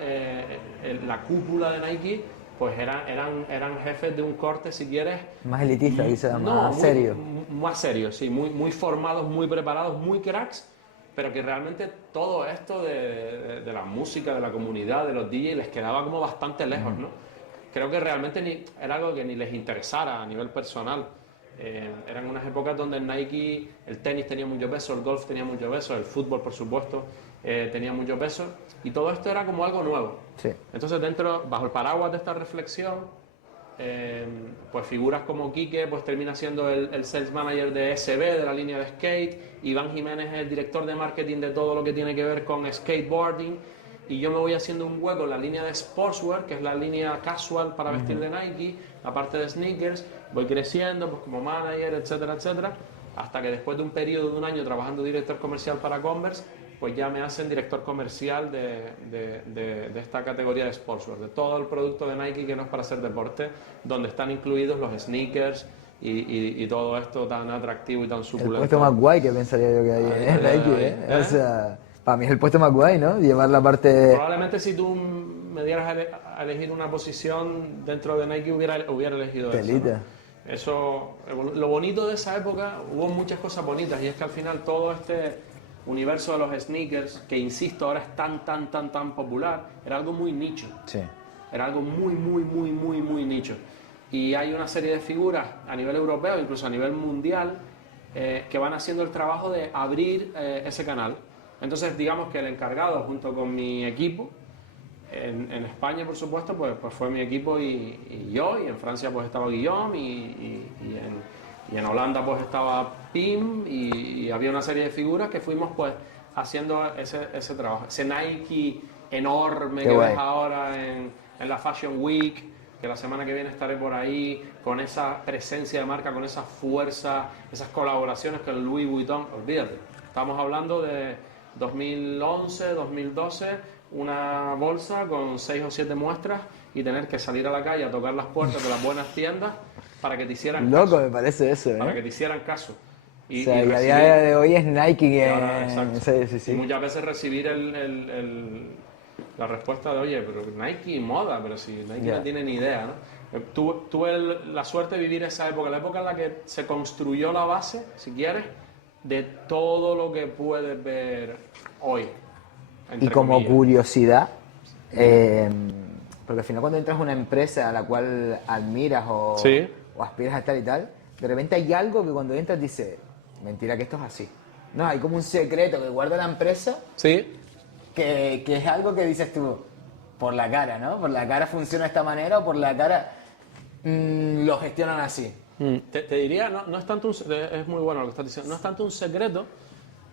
la cúpula de Nike pues eran jefes de un corte, si quieres, más elitista, quizás, más serio. Más serio, sí, muy formados, muy preparados, muy cracks, pero que realmente todo esto de la música, de la comunidad, de los DJs, les quedaba como bastante lejos, ¿no? Creo que realmente era algo que ni les interesara a nivel personal. Eran unas épocas donde en Nike el tenis tenía mucho peso, el golf tenía mucho peso, el fútbol, por supuesto, tenía mucho peso, y todo esto era como algo nuevo. Sí. Entonces, bajo el paraguas de esta reflexión, pues figuras como Quique pues termina siendo el sales manager de SB, de la línea de skate. Iván Jiménez es el director de marketing de todo lo que tiene que ver con skateboarding, y yo me voy haciendo un hueco en la línea de sportswear, que es la línea casual para vestir de Nike, la parte de sneakers. Voy creciendo pues como manager, etcétera, etcétera, hasta que después de un periodo de un año trabajando director comercial para Converse, pues ya me hacen director comercial de esta categoría de sportswear, de todo el producto de Nike que no es para hacer deporte, donde están incluidos los sneakers y todo esto tan atractivo y tan suculento. El puesto más guay que pensaría yo que hay en Nike, O sea, para mí es el puesto más guay, ¿no? Llevar la parte... Probablemente si tú me dieras a elegir una posición dentro de Nike hubiera elegido Telita. Eso, lo bonito de esa época, hubo muchas cosas bonitas, y es que al final todo este universo de los sneakers, que insisto ahora es tan popular, era algo muy nicho. Sí. Era algo muy nicho. Y hay una serie de figuras a nivel europeo, incluso a nivel mundial, que van haciendo el trabajo de abrir ese canal. Entonces digamos que el encargado junto con mi equipo en España, por supuesto, pues fue mi equipo y yo, y en Francia pues estaba Guillaume, y en Holanda pues estaba Pim, y había una serie de figuras que fuimos pues haciendo ese trabajo. Ese Nike enorme que ves ahora en la Fashion Week, que la semana que viene estaré por ahí, con esa presencia de marca, con esa fuerza, esas colaboraciones con Louis Vuitton, olvídate. Estamos hablando de 2011, 2012, una bolsa con 6 o 7 muestras y tener que salir a la calle a tocar las puertas de las buenas tiendas para que te hicieran caso. Loco, me parece eso, ¿eh? Para que te hicieran caso. Y a día de hoy es Nike que... Exacto. Sí. Y muchas veces recibir la respuesta de, oye, pero Nike moda, pero si Nike no tiene ni idea, ¿no? Tuve la suerte de vivir esa época, la época en la que se construyó la base, si quieres, de todo lo que puedes ver hoy. Y como curiosidad, porque al final cuando entras a una empresa a la cual admiras o aspiras a estar y tal, de repente hay algo que cuando entras dices, mentira que esto es así. No, hay como un secreto que guarda la empresa, que es algo que dices tú, por la cara, ¿no? Por la cara funciona de esta manera o por la cara lo gestionan así. Te diría, no es tanto es muy bueno lo que estás diciendo, no es tanto un secreto,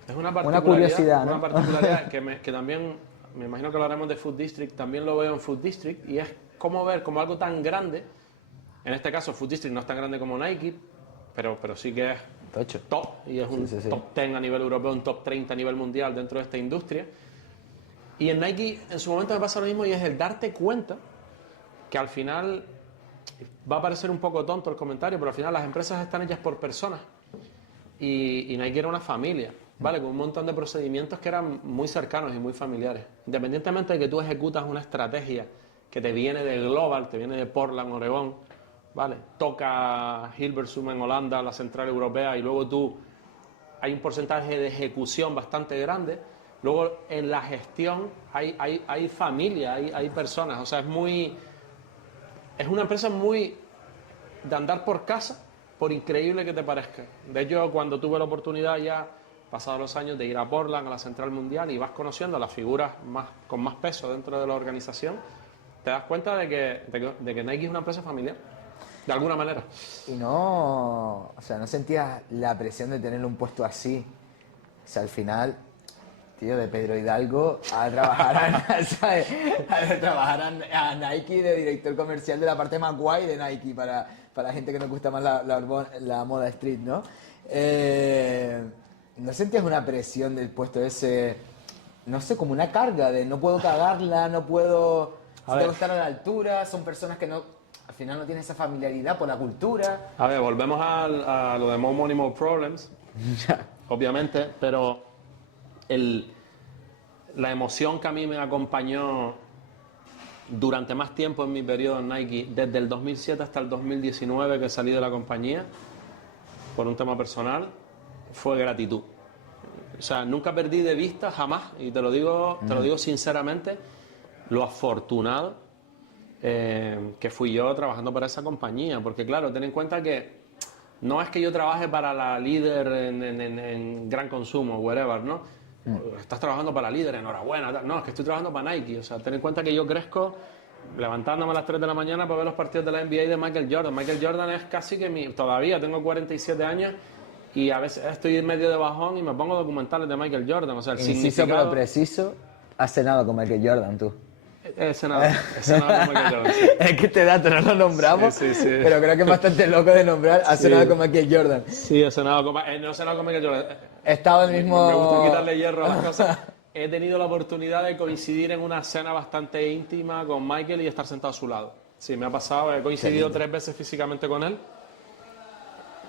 es una curiosidad, ¿no? Una particularidad que también, me imagino que lo haremos de Food District, también lo veo en Food District, y es como ver como algo tan grande, en este caso Food District no es tan grande como Nike, pero sí que es top, y es un top 10 a nivel europeo, un top 30 a nivel mundial dentro de esta industria. Y en Nike en su momento me pasa lo mismo, y es el darte cuenta que al final, va a parecer un poco tonto el comentario, pero al final las empresas están hechas por personas, y Nike era una familia, ¿vale? Con un montón de procedimientos que eran muy cercanos y muy familiares. Independientemente de que tú ejecutas una estrategia que te viene de Global, te viene de Portland, Oregón, ¿vale? Toca Hilversum en Holanda, la central europea, y luego hay un porcentaje de ejecución bastante grande. Luego en la gestión hay familia, hay personas, o sea, es una empresa muy de andar por casa, por increíble que te parezca. De hecho, cuando tuve la oportunidad ya, pasados los años, de ir a Portland, a la central mundial, y vas conociendo a las figuras con más peso dentro de la organización, te das cuenta de que Nike es una empresa familiar, de alguna manera. Y no sentías la presión de tener un puesto así. O sea, al final, tío, de Pedro Hidalgo a trabajar a Nike de director comercial de la parte más guay de Nike para la gente que nos gusta más la moda street, ¿no? ¿No sentías una presión del puesto ese, no sé, como una carga de no puedo cagarla, no puedo estar a la altura, son personas que no, al final no tienen esa familiaridad por la cultura? A ver, volvemos a lo de More Money, More Problems, obviamente, pero la emoción que a mí me acompañó durante más tiempo en mi periodo en Nike, desde el 2007 hasta el 2019 que salí de la compañía, por un tema personal, fue gratitud. O sea, nunca perdí de vista, jamás, y te lo digo sinceramente, lo afortunado que fui yo trabajando para esa compañía. Porque claro, ten en cuenta que no es que yo trabaje para la líder en gran consumo, whatever, ¿no? Estás trabajando para líder, enhorabuena. No, es que estoy trabajando para Nike. O sea, ten en cuenta que yo crezco levantándome a las 3 de la mañana para ver los partidos de la NBA de Michael Jordan. Michael Jordan es casi que todavía tengo 47 años y a veces estoy en medio de bajón y me pongo documentales de Michael Jordan. O sea, el significado... pero preciso, has cenado con Michael Jordan, tú. He cenado con Michael Jordan, sí. Es que este dato no lo nombramos, sí. pero creo que es bastante loco de nombrar. Has cenado con Michael Jordan. Sí, no he cenado con Michael Jordan. He estado en el mismo... Me gusta quitarle hierro a las cosas. He tenido la oportunidad de coincidir en una cena bastante íntima con Michael y estar sentado a su lado. Sí, me ha pasado. He coincidido 3 veces físicamente con él.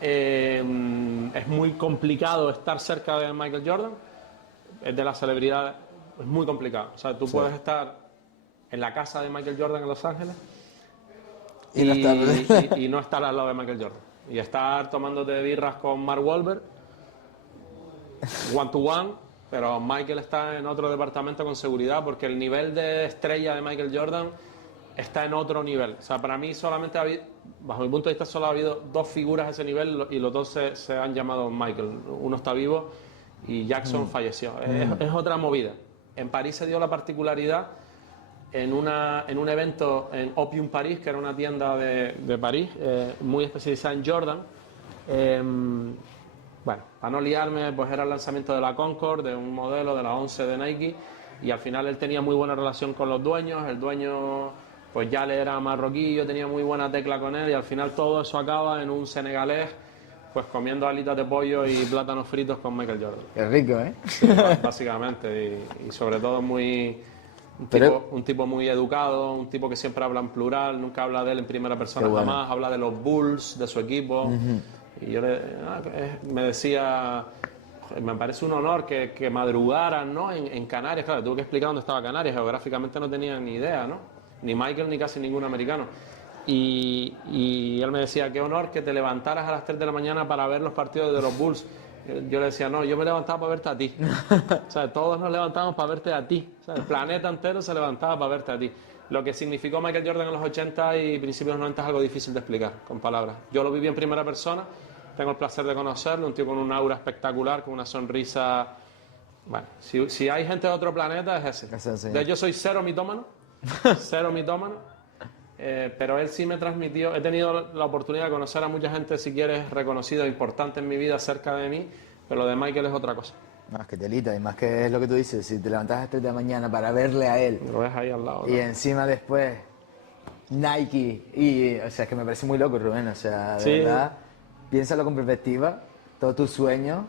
Es muy complicado estar cerca de Michael Jordan. Es de las celebridades. Es muy complicado. O sea, tú puedes estar en la casa de Michael Jordan en Los Ángeles y no estar al lado de Michael Jordan. Y estar tomándote birras con Mark Wahlberg, one to one, pero Michael está en otro departamento con seguridad porque el nivel de estrella de Michael Jordan está en otro nivel. O sea, para mí solamente bajo mi punto de vista, solo ha habido 2 figuras a ese nivel y los 2 se han llamado Michael. Uno está vivo y Jackson falleció. Es otra movida. En París se dio la particularidad en un evento en Opium Paris, que era una tienda de París, muy especializada en Jordan. Bueno, para no liarme, pues era el lanzamiento de la Concord, de un modelo de la 11 de Nike, y al final él tenía muy buena relación con los dueños, el dueño pues ya le era marroquí, yo tenía muy buena tecla con él, y al final todo eso acaba en un senegalés pues comiendo alitas de pollo y plátanos fritos con Michael Jordan. Qué rico, ¿eh? Sí, básicamente, y sobre todo un tipo muy educado, un tipo que siempre habla en plural, nunca habla de él en primera persona jamás, habla de los Bulls, de su equipo. Y yo me decía, me parece un honor que madrugaran, ¿no? En Canarias. Claro, tuve que explicar dónde estaba Canarias, geográficamente no tenía ni idea, ¿no? Ni Michael ni casi ningún americano. Y él me decía, qué honor que te levantaras a las 3 de la mañana para ver los partidos de los Bulls. Yo le decía, no, yo me levantaba para verte a ti. O sea, todos nos levantamos para verte a ti. O sea, el planeta entero se levantaba para verte a ti. Lo que significó Michael Jordan en los 80 y principios de los 90 es algo difícil de explicar con palabras. Yo lo viví en primera persona, tengo el placer de conocerlo, un tío con un aura espectacular, con una sonrisa... Bueno, si hay gente de otro planeta es ese. Sí. De hecho, soy cero mitómano, pero él sí me transmitió, he tenido la oportunidad de conocer a mucha gente, si quieres, reconocida, importante en mi vida, cerca de mí, pero lo de Michael es otra cosa. Más que telita, y más que es lo que tú dices, si te levantas a las 3 de la mañana para verle a él, Lo ves ahí al lado, y ¿no? encima después Nike, y o sea, es que me parece muy loco, Rubén, o sea, de Sí. verdad, piénsalo con perspectiva, todos tus sueños,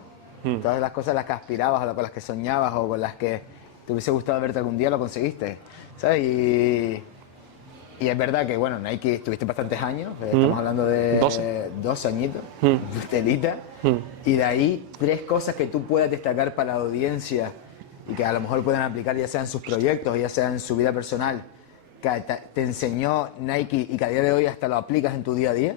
todas las cosas a las que aspirabas, o con las que soñabas, o con las que te hubiese gustado verte algún día, lo conseguiste, ¿sabes? Y es verdad que, bueno, Nike estuviste bastantes años, estamos hablando de 2 añitos, telita, y de ahí 3 cosas que tú puedas destacar para la audiencia y que a lo mejor puedan aplicar ya sea en sus proyectos, ya sea en su vida personal, que te enseñó Nike y que a día de hoy hasta lo aplicas en tu día a día.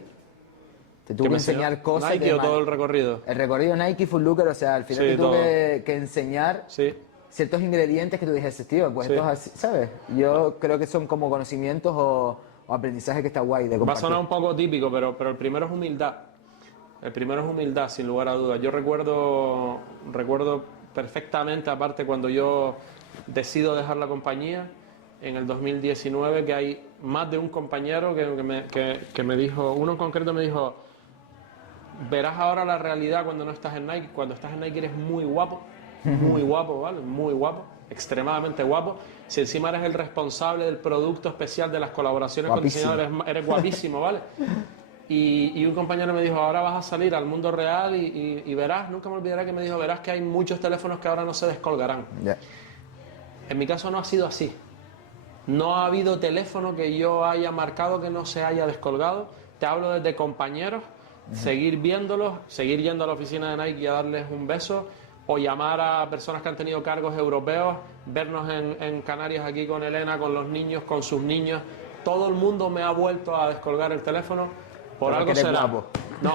Te tuvo ¿Qué que me enseñar enseñó? cosas. ¿Nike o todo el recorrido? El recorrido Nike, Foot Locker, o sea, al final Sí, te tuvo todo. que enseñar Sí. ciertos ingredientes que tú dijiste, tío, pues Sí. esto es así, ¿sabes? Yo creo que son como conocimientos o aprendizaje que está guay de Va a compartir. sonar un poco típico, pero el primero es humildad. El primero es humildad, sin lugar a dudas. Yo recuerdo perfectamente, aparte, cuando yo decido dejar la compañía en el 2019, que hay más de un compañero que me dijo, uno en concreto me dijo, verás ahora la realidad cuando no estás en Nike. Cuando estás en Nike eres muy guapo, ¿vale? Muy guapo, extremadamente guapo. Si encima eres el responsable del producto especial de las colaboraciones Guapísimo. con diseñadores, eres guapísimo, ¿vale? Y un compañero me dijo, ahora vas a salir al mundo real y verás, nunca me olvidaré que me dijo, verás que hay muchos teléfonos que ahora no se descolgarán. Ya. En mi caso no ha sido así. No ha habido teléfono que yo haya marcado que no se haya descolgado. Te hablo desde compañeros, seguir viéndolos, seguir yendo a la oficina de Nike y a darles un beso, o llamar a personas que han tenido cargos europeos, vernos en Canarias aquí con Elena, con los niños, con sus niños. Todo el mundo me ha vuelto a descolgar el teléfono. Por Porque algo eres será. guapo. No,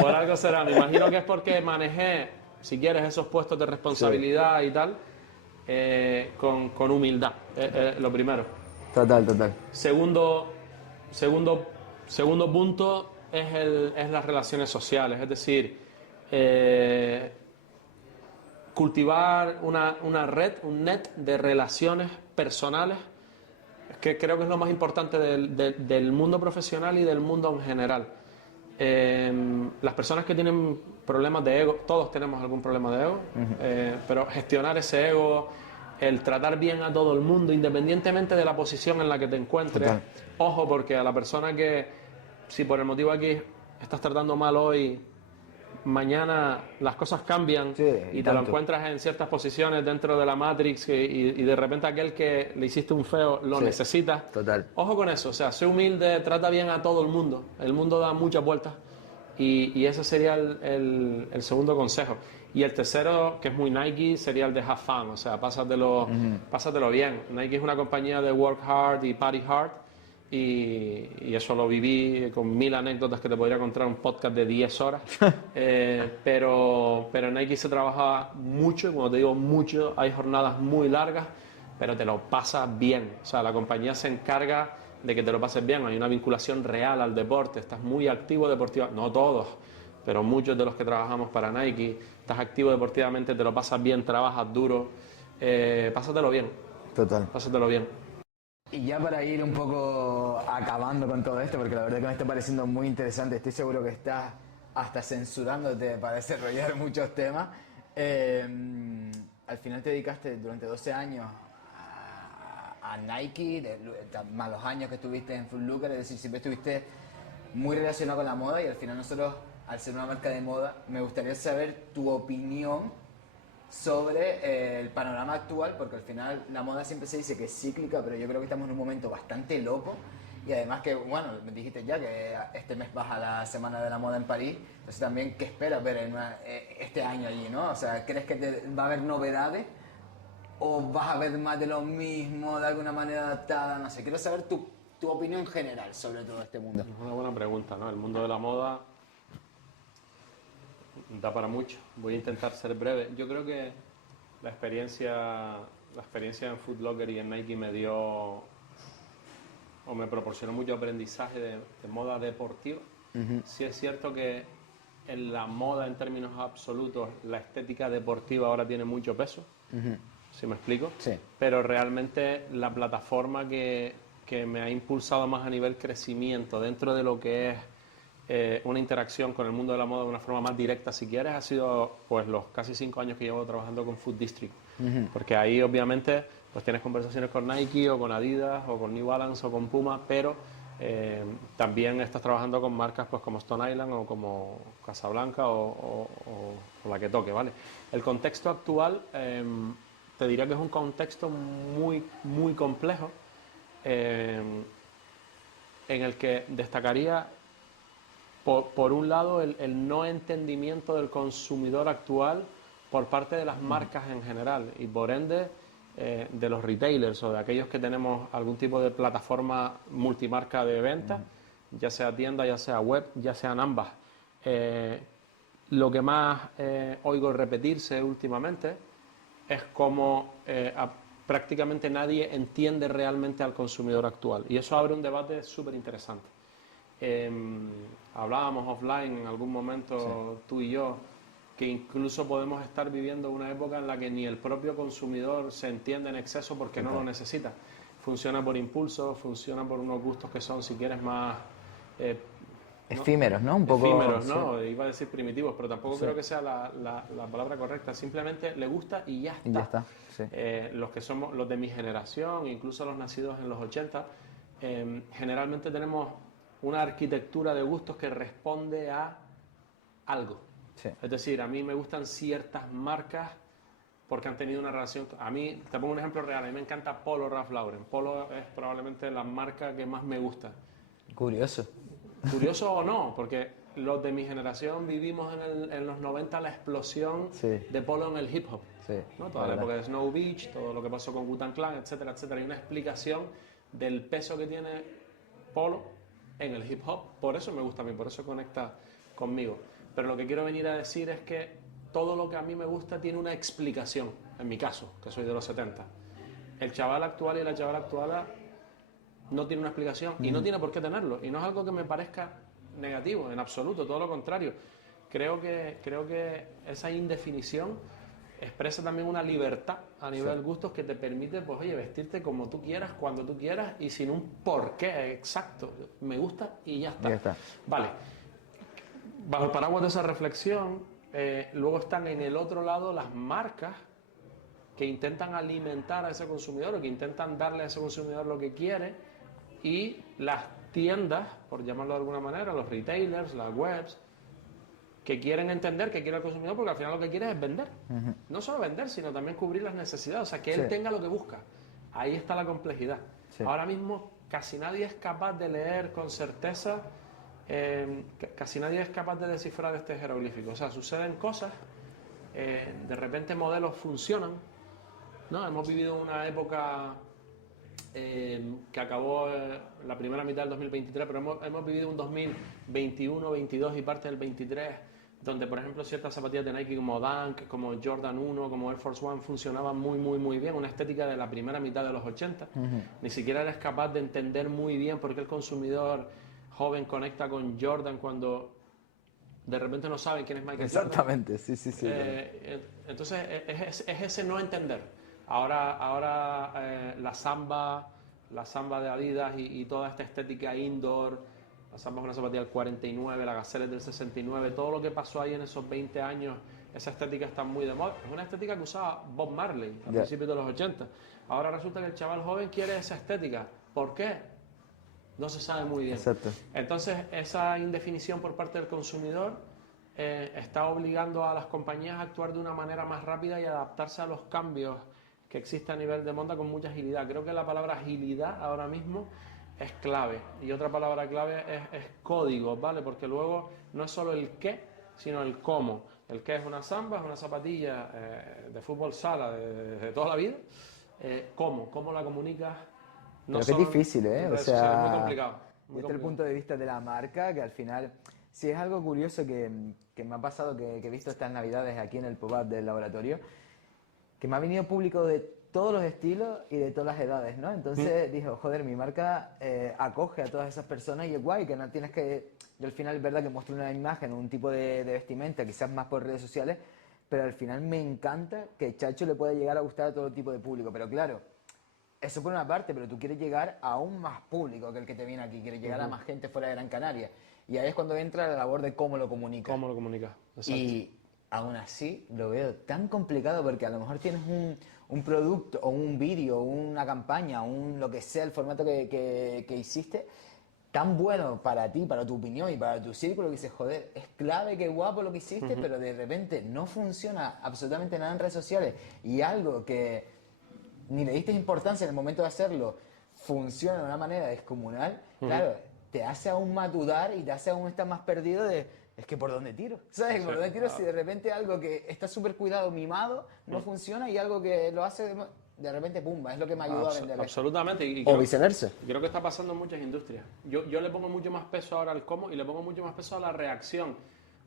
por algo será. Me imagino que es porque manejé, si quieres, esos puestos de responsabilidad y tal, con humildad, lo primero. Total. Segundo punto es las relaciones sociales, es decir, cultivar una red, un net de relaciones personales, que creo que es lo más importante del mundo profesional y del mundo en general. Las personas que tienen problemas de ego, todos tenemos algún problema de ego, pero gestionar ese ego, el tratar bien a todo el mundo, independientemente de la posición en la que te encuentres. Total. Ojo, porque a la persona que, si por el motivo aquí estás tratando mal hoy, mañana las cosas cambian, Sí, y te tanto. lo encuentras en ciertas posiciones dentro de la Matrix y de repente aquel que le hiciste un feo lo Sí, necesitas. total. Ojo con eso, o sea, sé humilde, trata bien a todo el mundo. El mundo da muchas vueltas y ese sería el segundo consejo. Y el tercero, que es muy Nike, sería el de have fun, o sea, pásatelo bien. Nike es una compañía de work hard y party hard, y eso lo viví con 1000 anécdotas que te podría contar un podcast de 10 horas. Pero en Nike se trabaja mucho, y cuando te digo mucho, hay jornadas muy largas, pero te lo pasas bien. O sea, la compañía se encarga de que te lo pases bien. Hay una vinculación real al deporte, estás muy activo deportivamente, no todos, pero muchos de los que trabajamos para Nike, estás activo deportivamente, te lo pasas bien, trabajas duro, pásatelo bien, Total. pásatelo bien. Y ya para ir un poco acabando con todo esto, porque la verdad que me está pareciendo muy interesante, estoy seguro que estás hasta censurándote para desarrollar muchos temas. Al final te dedicaste durante 12 años a Nike, más los años que estuviste en Foot Locker, es decir, siempre estuviste muy relacionado con la moda y al final nosotros, al ser una marca de moda, me gustaría saber tu opinión sobre el panorama actual, porque al final la moda siempre se dice que es cíclica, pero yo creo que estamos en un momento bastante loco y además que, bueno, me dijiste ya que este mes vas a la Semana de la Moda en París, entonces también, ¿qué esperas ver este año allí, no? O sea, ¿crees que va a haber novedades o vas a ver más de lo mismo, de alguna manera adaptada? No sé, quiero saber tu opinión general sobre todo este mundo. Es una buena pregunta, ¿no? El mundo de la moda da para mucho. Voy a intentar ser breve. Yo creo que la experiencia en Foot Locker y en Nike me dio o me proporcionó mucho aprendizaje de moda deportiva. Sí es cierto que en la moda en términos absolutos la estética deportiva ahora tiene mucho peso, ¿sí me explico? Sí. Pero realmente la plataforma que me ha impulsado más a nivel crecimiento dentro de lo que es una interacción con el mundo de la moda de una forma más directa, si quieres, ha sido pues los casi 5 años que llevo trabajando con Food District. Porque ahí obviamente pues tienes conversaciones con Nike o con Adidas o con New Balance o con Puma, pero también estás trabajando con marcas pues como Stone Island o como Casablanca o la que toque, ¿vale? El contexto actual te diría que es un contexto muy, muy complejo en el que destacaría por un lado el no entendimiento del consumidor actual por parte de las marcas en general y por ende de los retailers o de aquellos que tenemos algún tipo de plataforma multimarca de venta, ya sea tienda, ya sea web, ya sean ambas. Lo que más oigo repetirse últimamente es como prácticamente nadie entiende realmente al consumidor actual y eso abre un debate súper interesante. Hablábamos offline en algún momento tú y yo que incluso podemos estar viviendo una época en la que ni el propio consumidor se entiende en exceso porque no lo necesita. Funciona por impulso, funciona por unos gustos que son, si quieres, más efímeros, ¿no? Un poco efímeros, ¿no? Sí. Iba a decir primitivos, pero tampoco creo que sea la palabra correcta. Simplemente le gusta y ya está. Y ya está, sí. Los que somos los de mi generación, incluso los nacidos en los 80, generalmente tenemos una arquitectura de gustos que responde a algo. Sí. Es decir, a mí me gustan ciertas marcas porque han tenido una relación... A mí, te pongo un ejemplo real, a mí me encanta Polo Ralph Lauren. Polo es probablemente la marca que más me gusta. Curioso. Curioso o no, porque los de mi generación vivimos en los 90 la explosión de Polo en el hip hop. Sí, ¿no? Toda la época de Snow Beach, todo lo que pasó con Wu-Tang Clan, etcétera, etcétera. Hay una explicación del peso que tiene Polo en el hip hop. Por eso me gusta a mí, por eso conecta conmigo. Pero lo que quiero venir a decir es que todo lo que a mí me gusta tiene una explicación, en mi caso, que soy de los 70. El chaval actual y la chavala actual no tiene una explicación y no tiene por qué tenerlo. Y no es algo que me parezca negativo, en absoluto, todo lo contrario. Creo que esa indefinición expresa también una libertad a nivel de gustos que te permite, pues oye, vestirte como tú quieras, cuando tú quieras y sin un porqué exacto. Me gusta y ya está. Ya está. Vale. Bajo el paraguas de esa reflexión, luego están en el otro lado las marcas que intentan alimentar a ese consumidor o que intentan darle a ese consumidor lo que quiere y las tiendas, por llamarlo de alguna manera, los retailers, las webs, que quieren entender que quiere el consumidor porque al final lo que quiere es vender. No solo vender, sino también cubrir las necesidades, o sea, que él tenga lo que busca. Ahí está la complejidad. Ahora mismo casi nadie es capaz de leer con certeza, casi nadie es capaz de descifrar este jeroglífico. O sea, suceden cosas, de repente modelos funcionan, ¿no? Hemos vivido una época que acabó la primera mitad del 2023, pero hemos vivido un 2021, 22 y parte del 23, donde por ejemplo ciertas zapatillas de Nike como Dunk, como Jordan 1, como Air Force One funcionaban muy bien, una estética de la primera mitad de los 80. Ni siquiera eres capaz de entender muy bien por qué el consumidor joven conecta con Jordan cuando de repente no saben quién es Michael Jordan. Exactamente, sí. Entonces es ese no entender. Ahora la samba la Samba de Adidas y toda esta estética indoor, la Samba es una zapatilla del 49, la Gazelle es del 69, todo lo que pasó ahí en esos 20 años, esa estética está muy de moda. Es una estética que usaba Bob Marley a principios de los 80. Ahora resulta que el chaval joven quiere esa estética. ¿Por qué? No se sabe muy bien. Exacto. Entonces, esa indefinición por parte del consumidor está obligando a las compañías a actuar de una manera más rápida y adaptarse a los cambios que existen a nivel de moda con mucha agilidad. Creo que la palabra agilidad ahora mismo es clave. Y otra palabra clave es código, ¿vale? Porque luego no es solo el qué, sino el cómo. El qué es una samba, es una zapatilla de fútbol sala de toda la vida. ¿Cómo la comunicas? No, pero que es difícil, ¿eh? O sea, es muy complicado. Desde el punto de vista de la marca, que al final, sí es algo curioso que me ha pasado, que he visto estas navidades aquí en el pop-up del laboratorio, que me ha venido público de todos los estilos y de todas las edades, ¿no? Entonces dije, joder, mi marca acoge a todas esas personas y es guay, que no tienes que... Yo al final es verdad que muestro una imagen, un tipo de vestimenta, quizás más por redes sociales, pero al final me encanta que Chacho le pueda llegar a gustar a todo tipo de público. Pero claro, eso por una parte, pero tú quieres llegar a aún más público que el que te viene aquí, quieres llegar a más gente fuera de Gran Canaria. Y ahí es cuando entra la labor de cómo lo comunicas. ¿Cómo lo comunicas? Exacto. Y aún así lo veo tan complicado porque a lo mejor tienes un producto o un vídeo, o una campaña, lo que sea, el formato que hiciste, tan bueno para ti, para tu opinión y para tu círculo, que dices, joder, es clave, qué guapo lo que hiciste, pero de repente no funciona absolutamente nada en redes sociales y algo que ni le diste importancia en el momento de hacerlo funciona de una manera descomunal, claro, te hace aún más dudar y te hace aún estar más perdido de, es que ¿por dónde tiro? ¿Sabes? ¿Por dónde tiro si de repente algo que está súper cuidado, mimado, no funciona y algo que lo hace de repente, pumba, es lo que me ayuda a vender? Absolutamente. Y O viceversa. Creo que está pasando en muchas industrias. Yo le pongo mucho más peso ahora al cómo y le pongo mucho más peso a la reacción.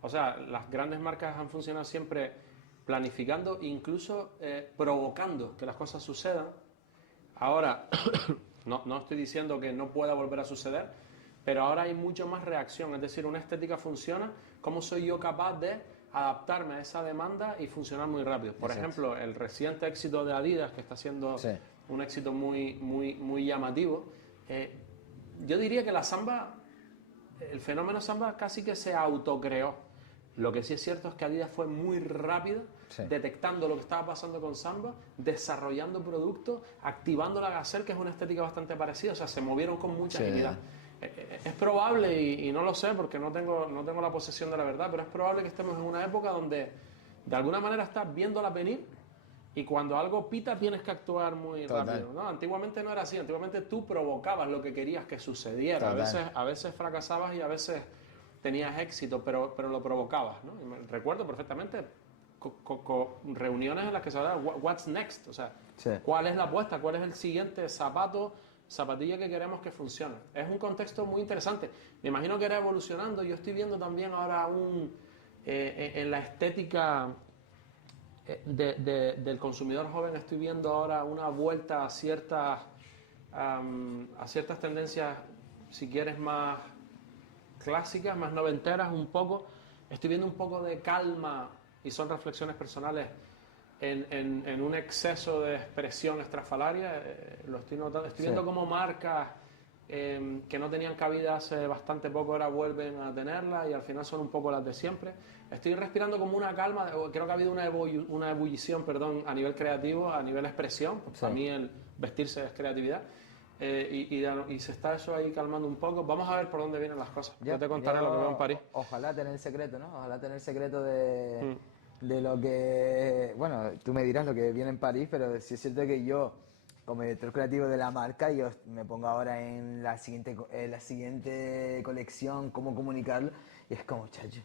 O sea, las grandes marcas han funcionado siempre planificando, incluso provocando que las cosas sucedan. Ahora, no estoy diciendo que no pueda volver a suceder, pero ahora hay mucho más reacción. Es decir, una estética funciona, ¿cómo soy yo capaz de adaptarme a esa demanda y funcionar muy rápido? Por ejemplo, el reciente éxito de Adidas, que está siendo un éxito muy llamativo, yo diría que la samba, el fenómeno samba casi que se autocreó. Lo que sí es cierto es que Adidas fue muy rápido detectando lo que estaba pasando con samba, desarrollando productos, activando la Gazelle, que es una estética bastante parecida, o sea, se movieron con mucha agilidad. Es probable, y no lo sé porque no tengo la posesión de la verdad, pero es probable que estemos en una época donde de alguna manera estás viéndola venir y cuando algo pita tienes que actuar muy rápido, ¿no? Antiguamente no era así, antiguamente tú provocabas lo que querías que sucediera. A veces fracasabas y a veces tenías éxito, pero lo provocabas, ¿no? Y me recuerdo perfectamente reuniones en las que se hablaba, what's next, o sea, cuál es la apuesta, cuál es el siguiente zapatilla que queremos que funcione. Es un contexto muy interesante. Me imagino que era evolucionando. Yo estoy viendo también ahora en la estética del consumidor joven, estoy viendo ahora una vuelta a ciertas tendencias, si quieres, más clásicas, más noventeras un poco. Estoy viendo un poco de calma, y son reflexiones personales, en un exceso de expresión estrafalaria. Lo estoy notando. Estoy viendo como marcas que no tenían cabida hace bastante poco ahora vuelven a tenerla y al final son un poco las de siempre. Estoy respirando como una calma. Creo que ha habido una ebullición, a nivel creativo, a nivel expresión. Para mí el vestirse es creatividad. Y se está eso ahí calmando un poco. Vamos a ver por dónde vienen las cosas. Yo te contaré lo que veo en París. Ojalá tener el secreto, ¿no? Ojalá tener el secreto de lo que... Bueno, tú me dirás lo que viene en París, pero sí es cierto que yo, como director creativo de la marca, yo me pongo ahora en la siguiente colección, cómo comunicarlo, y es como, chacho,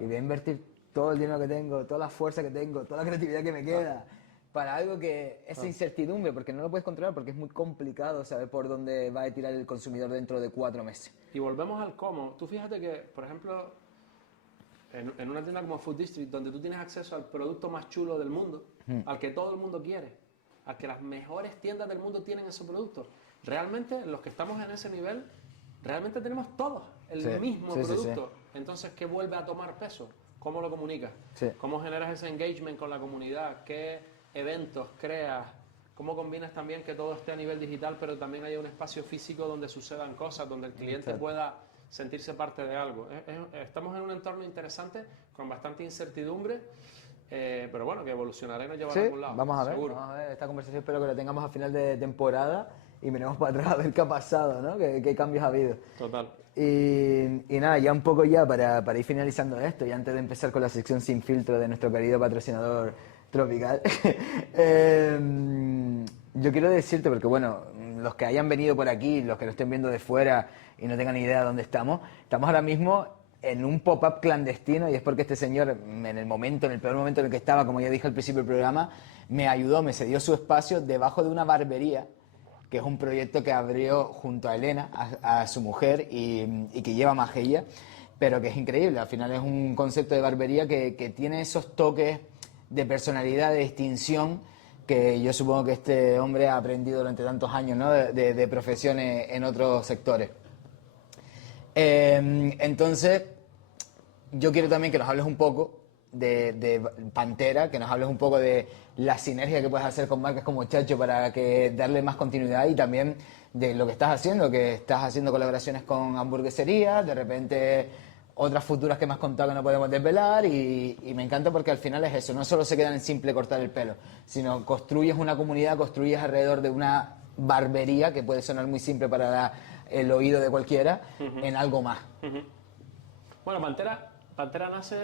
y voy a invertir todo el dinero que tengo, toda la fuerza que tengo, toda la creatividad que me queda, para algo que esa incertidumbre, porque no lo puedes controlar, porque es muy complicado saber por dónde va a tirar el consumidor dentro de 4 meses. Y volvemos al cómo. Tú fíjate que, por ejemplo, en una tienda como Food District, donde tú tienes acceso al producto más chulo del mundo, al que todo el mundo quiere, al que las mejores tiendas del mundo tienen esos productos, realmente los que estamos en ese nivel, realmente tenemos todos el mismo producto. Entonces, ¿qué vuelve a tomar peso? ¿Cómo lo comunicas? ¿Cómo generas ese engagement con la comunidad? ¿Qué eventos creas? cómo combinas también que todo esté a nivel digital, pero también haya un espacio físico donde sucedan cosas, donde el cliente pueda sentirse parte de algo. Estamos en un entorno interesante, con bastante incertidumbre, pero bueno, que evolucionará y nos llevará a algún lado. Vamos a ver, seguro. vamos a ver. Esta conversación espero que la tengamos a final de temporada y miremos para atrás a ver qué ha pasado, ¿no? Qué cambios ha habido. Total. Y nada, ya un poco ya para ir finalizando esto y antes de empezar con la sección sin filtro de nuestro querido patrocinador Tropical, yo quiero decirte, porque bueno, los que hayan venido por aquí, los que lo estén viendo de fuera y no tengan ni idea de dónde estamos ahora mismo en un pop-up clandestino, y es porque este señor, en el peor momento en el que estaba, como ya dije al principio del programa, me ayudó, me cedió su espacio debajo de una barbería, que es un proyecto que abrió junto a Elena, a su mujer, y que lleva Mageia, pero que es increíble. Al final es un concepto de barbería que tiene esos toques de personalidad, de distinción, que yo supongo que este hombre ha aprendido durante tantos años, ¿no? de profesiones en otros sectores. Entonces, yo quiero también que nos hables un poco de Pantera, que nos hables un poco de la sinergia que puedes hacer con marcas como Chacho para que darle más continuidad, y también de lo que estás haciendo colaboraciones con hamburgueserías, de repente otras futuras que me has contado que no podemos desvelar, y me encanta porque al final es eso, no solo se queda en simple cortar el pelo, sino construyes una comunidad, construyes alrededor de una barbería, que puede sonar muy simple para el oído de cualquiera, en algo más. Bueno, Pantera nace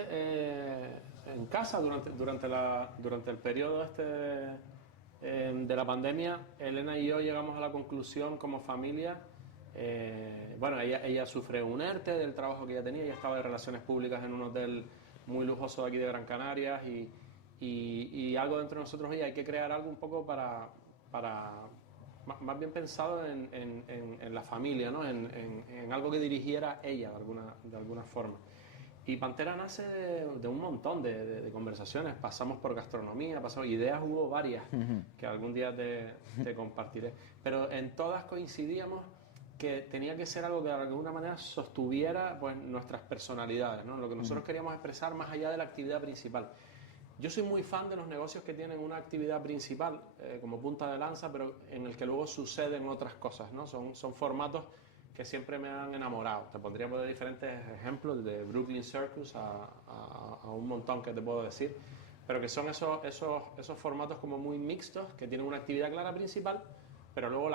en casa durante el periodo de la pandemia. Elena y yo llegamos a la conclusión como familia. Bueno, ella sufre un ERTE del trabajo que ella tenía. Ella estaba de relaciones públicas en un hotel muy lujoso de aquí de Gran Canarias, y algo dentro de nosotros, hay que crear algo un poco para más bien pensado en la familia, ¿no? en algo que dirigiera ella de alguna forma. Y Pantera nace de un montón de conversaciones. Pasamos por gastronomía, ideas hubo varias que algún día te compartiré. Pero en todas coincidíamos que tenía que ser algo que de alguna manera sostuviera pues nuestras personalidades, ¿no? Lo que nosotros queríamos expresar más allá de la actividad principal. Yo soy muy fan de los negocios que tienen una actividad principal como punta de lanza, pero en el que luego suceden otras cosas, ¿no? Son formatos que siempre me han enamorado. Te pondría por diferentes ejemplos, de Brooklyn Circus a un montón que te puedo decir, pero que son esos formatos como muy mixtos, que tienen una actividad clara principal, pero luego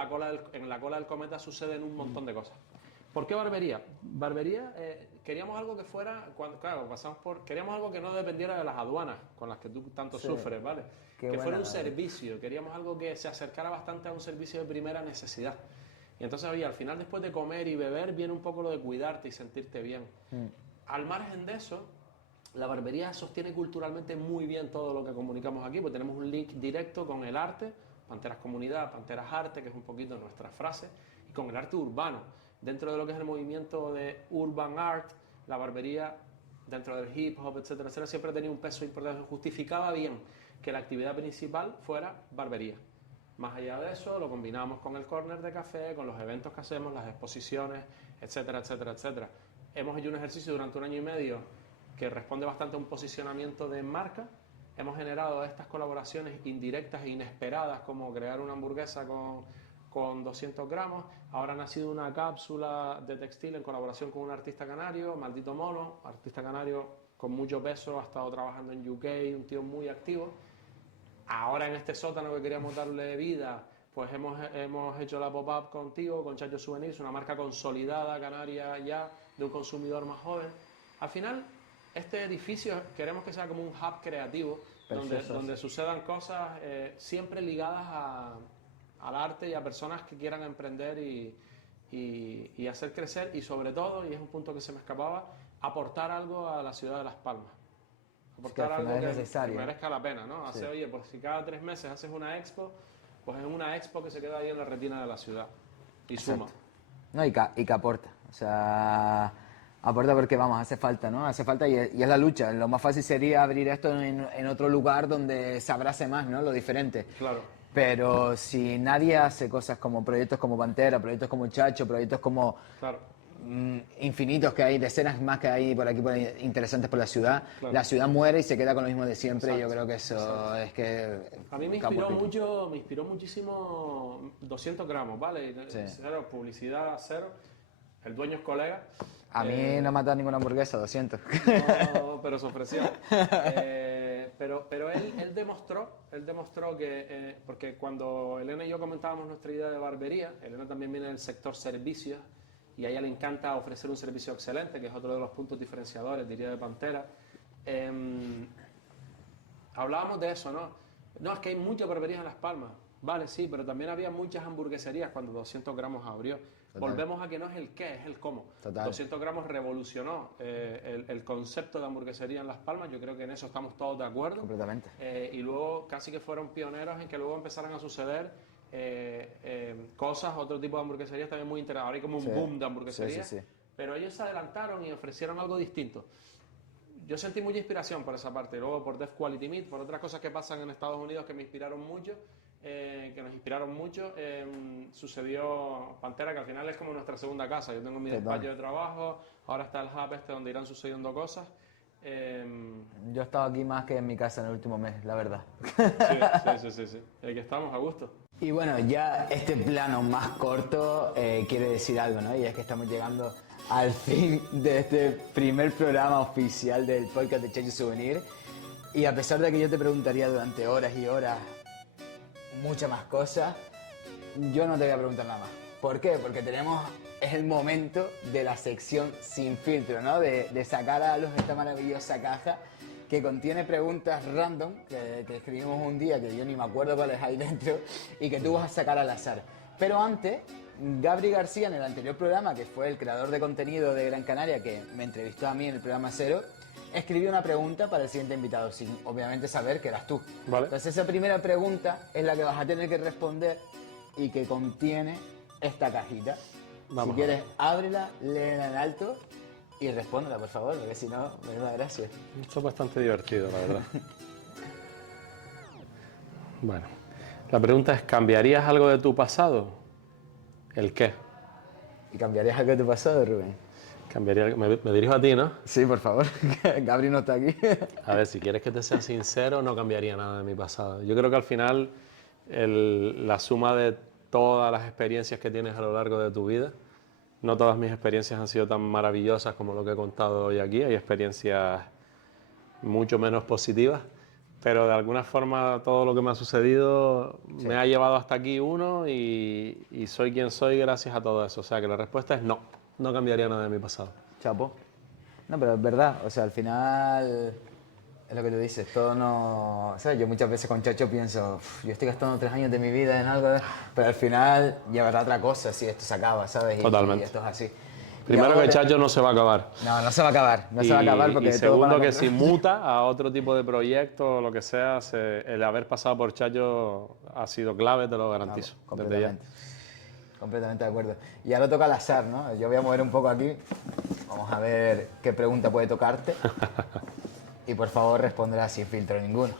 en la cola del cometa suceden un montón de cosas. ¿Por qué barbería? Barbería, queríamos algo que fuera, queríamos algo que no dependiera de las aduanas con las que tú tanto sufres, ¿vale? Que fuera un servicio, queríamos algo que se acercara bastante a un servicio de primera necesidad. Y entonces, oye, al final, después de comer y beber, viene un poco lo de cuidarte y sentirte bien. Al margen de eso, la barbería sostiene culturalmente muy bien todo lo que comunicamos aquí, porque tenemos un link directo con el arte, Panteras Comunidad, Panteras Arte, que es un poquito nuestra frase, y con el arte urbano. Dentro de lo que es el movimiento de Urban Art, la barbería, dentro del hip hop, etcétera, etcétera, siempre ha tenido un peso importante. Justificaba bien que la actividad principal fuera barbería. Más allá de eso, lo combinamos con el corner de café, con los eventos que hacemos, las exposiciones, etcétera, etcétera, etcétera. Hemos hecho un ejercicio durante 1 año y medio que responde bastante a un posicionamiento de marca. Hemos generado estas colaboraciones indirectas e inesperadas, como crear una hamburguesa con 200 gramos. Ahora ha nacido una cápsula de textil en colaboración con un artista canario, Maldito Mono, artista canario con mucho peso, ha estado trabajando en UK, un tío muy activo. Ahora en este sótano que queríamos darle vida, pues hemos hecho la pop-up contigo, con Chacho Souvenirs, una marca consolidada canaria ya, de un consumidor más joven. Al final, este edificio queremos que sea como un hub creativo, donde sucedan cosas siempre ligadas al arte y a personas que quieran emprender y hacer crecer, y sobre todo, y es un punto que se me escapaba, aportar algo a la ciudad de Las Palmas. Aportar algo que merezca la pena, ¿no? Sí. Oye, pues si cada 3 meses haces una expo, pues es una expo que se queda ahí en la retina de la ciudad y suma. No, y que aporta, o sea, aporta porque vamos, hace falta, ¿no? Hace falta y es la lucha. Lo más fácil sería abrir esto en otro lugar donde se abrace más, ¿no? Lo diferente. Claro. Pero si nadie hace cosas como proyectos como Pantera, proyectos como Chacho, proyectos como... Claro. infinitos que hay, decenas más que hay por aquí interesantes por la ciudad. Claro. La ciudad muere y se queda con lo mismo de siempre. Exacto. Yo creo que eso es que... A mí me inspiró muchísimo 200 gramos, ¿vale? Sí. Cero, publicidad cero. El dueño es colega. A mí no me ha dado ninguna hamburguesa, 200. No, pero se ofreció. Pero él demostró que, porque cuando Elena y yo comentábamos nuestra idea de barbería, Elena también viene del sector servicios y a ella le encanta ofrecer un servicio excelente, que es otro de los puntos diferenciadores, diría, de Pantera. Hablábamos de eso, ¿no? No, es que hay muchas barberías en Las Palmas. Vale, sí, pero también había muchas hamburgueserías cuando 200 gramos abrió. Total. Volvemos a que no es el qué, es el cómo. Total. 200 gramos revolucionó el concepto de hamburguesería en Las Palmas. Yo creo que en eso estamos todos de acuerdo. Completamente. Y luego casi que fueron pioneros en que luego empezaran a suceder cosas, otro tipo de hamburgueserías también muy interesantes. Ahora hay como un Sí. boom de hamburgueserías. Sí. Pero ellos se adelantaron y ofrecieron algo distinto. Yo sentí mucha inspiración por esa parte, luego por Def Quality Meat, por otras cosas que pasan en Estados Unidos que me inspiraron mucho, que nos inspiraron mucho. Sucedió Pantera, que al final es como nuestra segunda casa. Yo tengo mi Total. despacho de trabajo, ahora está el hub donde irán sucediendo cosas. Yo he estado aquí más que en mi casa en el último mes, la verdad. Sí. Aquí estamos a gusto. Y bueno, ya este plano más corto quiere decir algo, ¿no? Y es que estamos llegando al fin de este primer programa oficial del podcast de Chacho Souvenir. Y a pesar de que yo te preguntaría durante horas y horas muchas más cosas, yo no te voy a preguntar nada más. ¿Por qué? Porque es el momento de la sección sin filtro, ¿no? De sacar a luz esta maravillosa caja que contiene preguntas random que escribimos un día que yo ni me acuerdo cuáles hay dentro y que tú vas a sacar al azar. Pero antes, Gabri García, en el anterior programa, que fue el creador de contenido de Gran Canaria, que me entrevistó a mí en el programa Cero, escribió una pregunta para el siguiente invitado, sin obviamente saber que eras tú. Vale. Entonces esa primera pregunta es la que vas a tener que responder y que contiene esta cajita. Vamos Si a quieres, ábrela, léela en alto y respóndela, por favor, porque si no, me da gracia. Esto es bastante divertido, la verdad. Bueno, la pregunta es, ¿cambiarías algo de tu pasado? ¿El qué? ¿Y cambiarías algo de tu pasado, Rubén? Me dirijo a ti, ¿no? Sí, por favor. Gabri no está aquí. A ver, si quieres que te sea sincero, no cambiaría nada de mi pasado. Yo creo que al final la suma de todas las experiencias que tienes a lo largo de tu vida, no todas mis experiencias han sido tan maravillosas como lo que he contado hoy aquí, hay experiencias mucho menos positivas, pero de alguna forma todo lo que me ha sucedido me ha llevado hasta aquí y soy quien soy gracias a todo eso. O sea que la respuesta es no cambiaría nada de mi pasado. Chapo. No, pero es verdad, o sea, al final es lo que tú dices, todo no... ¿Sabes? Yo muchas veces con Chacho pienso, yo estoy gastando 3 años de mi vida en algo, pero al final llevará otra cosa si esto se acaba, ¿sabes? Totalmente. Y esto es así. Primero Y ahora- que Chacho no se va a acabar. No se va a acabar, no se va a acabar porque y todo segundo van a que comprar. si muta a otro tipo de proyecto o lo que sea, el haber pasado por Chacho ha sido clave, te lo garantizo. desde ya. Completamente de acuerdo. Y ahora toca al azar, ¿no? Yo voy a mover un poco aquí. Vamos a ver qué pregunta puede tocarte. Y por favor responderás sin filtro ninguno.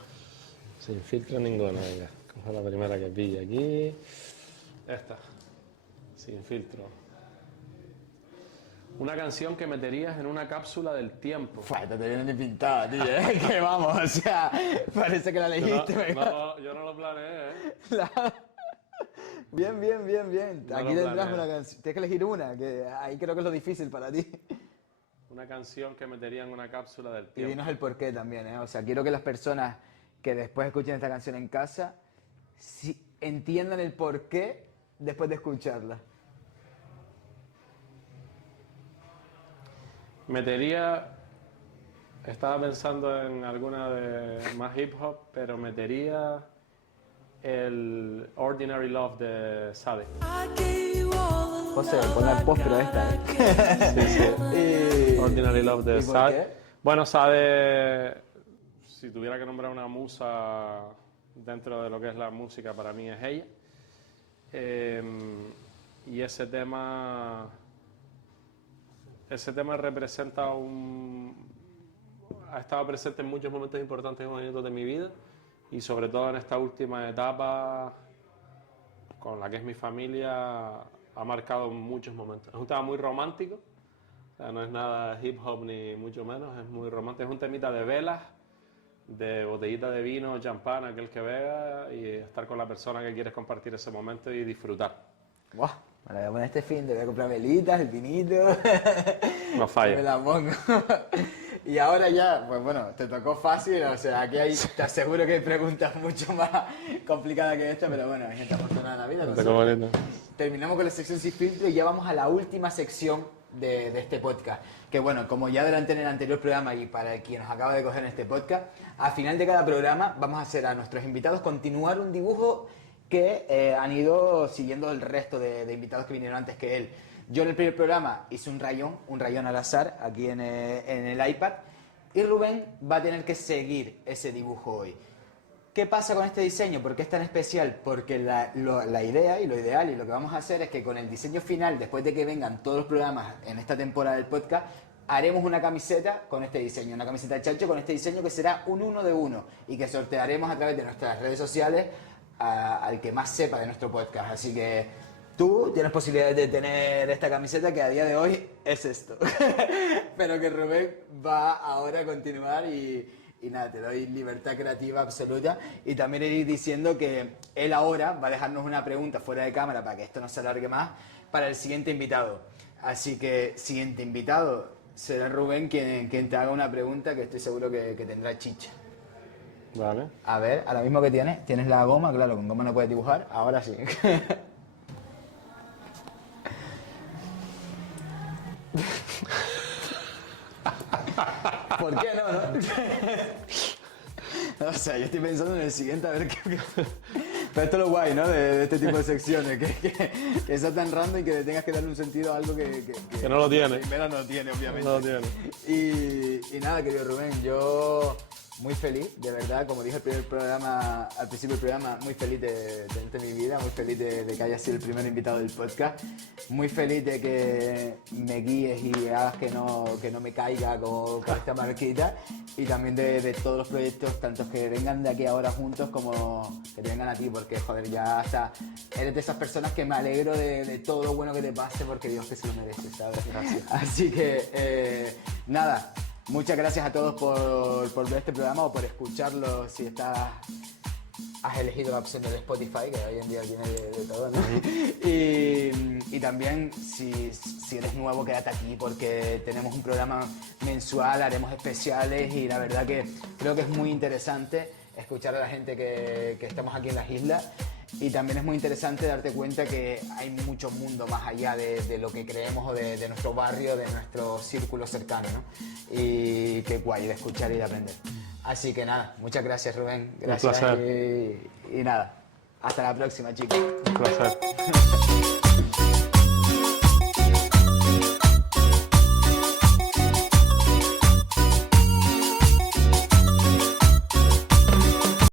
Sin filtro ninguno, venga. Coge la primera que pilla aquí. Esta. Sin filtro. Una canción que meterías en una cápsula del tiempo. Falta, te viene ni pintada, tío, ¿eh? Que vamos, o sea, parece que la elegiste, venga. Yo no lo planeé, ¿eh? Bien. No Aquí lo tendrás planeé. una canción. Tienes que elegir una, que ahí creo que es lo difícil para ti. Una canción que metería en una cápsula del Y tiempo. dinos el porqué también, ¿eh? O sea, quiero que las personas que después escuchen esta canción en casa entiendan el porqué después de escucharla. Estaba pensando en alguna de más hip hop, pero metería el Ordinary Love de Sade. José, ponle el post, pero esta, ¿eh? Sí. Ordinary Love de ¿Y por Sade. qué? Bueno, Sade, si tuviera que nombrar una musa dentro de lo que es la música, para mí es ella. Y ese tema representa ha estado presente en muchos momentos importantes y bonitos de mi vida y sobre todo en esta última etapa con la que es mi familia ha marcado muchos momentos. Es un tema muy romántico O sea, no es nada hip hop ni mucho menos, es muy romántico. Es un temita de velas, de botellita de vino, champán, aquel que vea, y estar con la persona que quieres compartir ese momento y disfrutar. Buah, me la voy a poner este fin, te voy a comprar velitas, el vinito. No falla. Me la pongo. Y ahora ya, pues bueno, te tocó fácil, o sea, aquí hay, te aseguro que hay preguntas mucho más complicadas que esta, pero bueno, hay gente afortunada en la vida. Te como lindo. Terminamos con la sección Sin Filtro y ya vamos a la última sección de este podcast. Que bueno, como ya adelanté en el anterior programa y para quien nos acaba de coger en este podcast, al final de cada programa vamos a hacer a nuestros invitados continuar un dibujo que han ido siguiendo el resto de invitados que vinieron antes que él. Yo en el primer programa hice un rayón al azar aquí en el iPad, y Rubén va a tener que seguir ese dibujo hoy. ¿Qué pasa con este diseño? ¿Por qué es tan especial? Porque la idea y lo ideal y lo que vamos a hacer es que con el diseño final, después de que vengan todos los programas en esta temporada del podcast, haremos una camiseta con este diseño, una camiseta de Chacho con este diseño que será un 1 de 1 y que sortearemos a través de nuestras redes sociales al que más sepa de nuestro podcast. Así que tú tienes posibilidades de tener esta camiseta que a día de hoy es esto. Pero que Rubén va ahora a continuar y nada, te doy libertad creativa absoluta. Y también ir diciendo que él ahora va a dejarnos una pregunta fuera de cámara para que esto no se alargue más para el siguiente invitado. Así que siguiente invitado será Rubén quien te haga una pregunta que estoy seguro que tendrá chicha. Vale. A ver, ahora mismo que tienes la goma, claro, con goma no puedes dibujar, ahora sí. ¿Por qué no? O sea, yo estoy pensando en el siguiente, a ver qué... Pero esto es lo guay, ¿no? De este tipo de secciones, que sea tan random y que le tengas que darle un sentido a algo que no lo tiene. Primero no tiene, obviamente. No lo tiene. Y nada, querido Rubén, yo muy feliz, de verdad, como dije al principio del programa, muy feliz de tenerte en mi vida, muy feliz de que hayas sido el primer invitado del podcast, muy feliz de que me guíes y hagas que no me caiga con esta marquita, y también de todos los proyectos, tantos que vengan de aquí ahora juntos como que te vengan a ti, porque joder, ya hasta eres de esas personas que me alegro de todo lo bueno que te pase, porque Dios que se lo merece, ¿sabes? Gracias. Así que, nada. Muchas gracias a todos por ver este programa o por escucharlo si has elegido la opción de Spotify, que hoy en día tiene de todo, ¿no? Y también si eres nuevo, quédate aquí porque tenemos un programa mensual, haremos especiales y la verdad que creo que es muy interesante escuchar a la gente que estamos aquí en las islas. Y también es muy interesante darte cuenta que hay mucho mundo más allá de lo que creemos o de nuestro barrio, de nuestro círculo cercano, ¿no? Y qué guay de escuchar y de aprender. Así que nada, muchas gracias Rubén. Gracias. Un placer. Y nada, hasta la próxima, chicos. Un placer.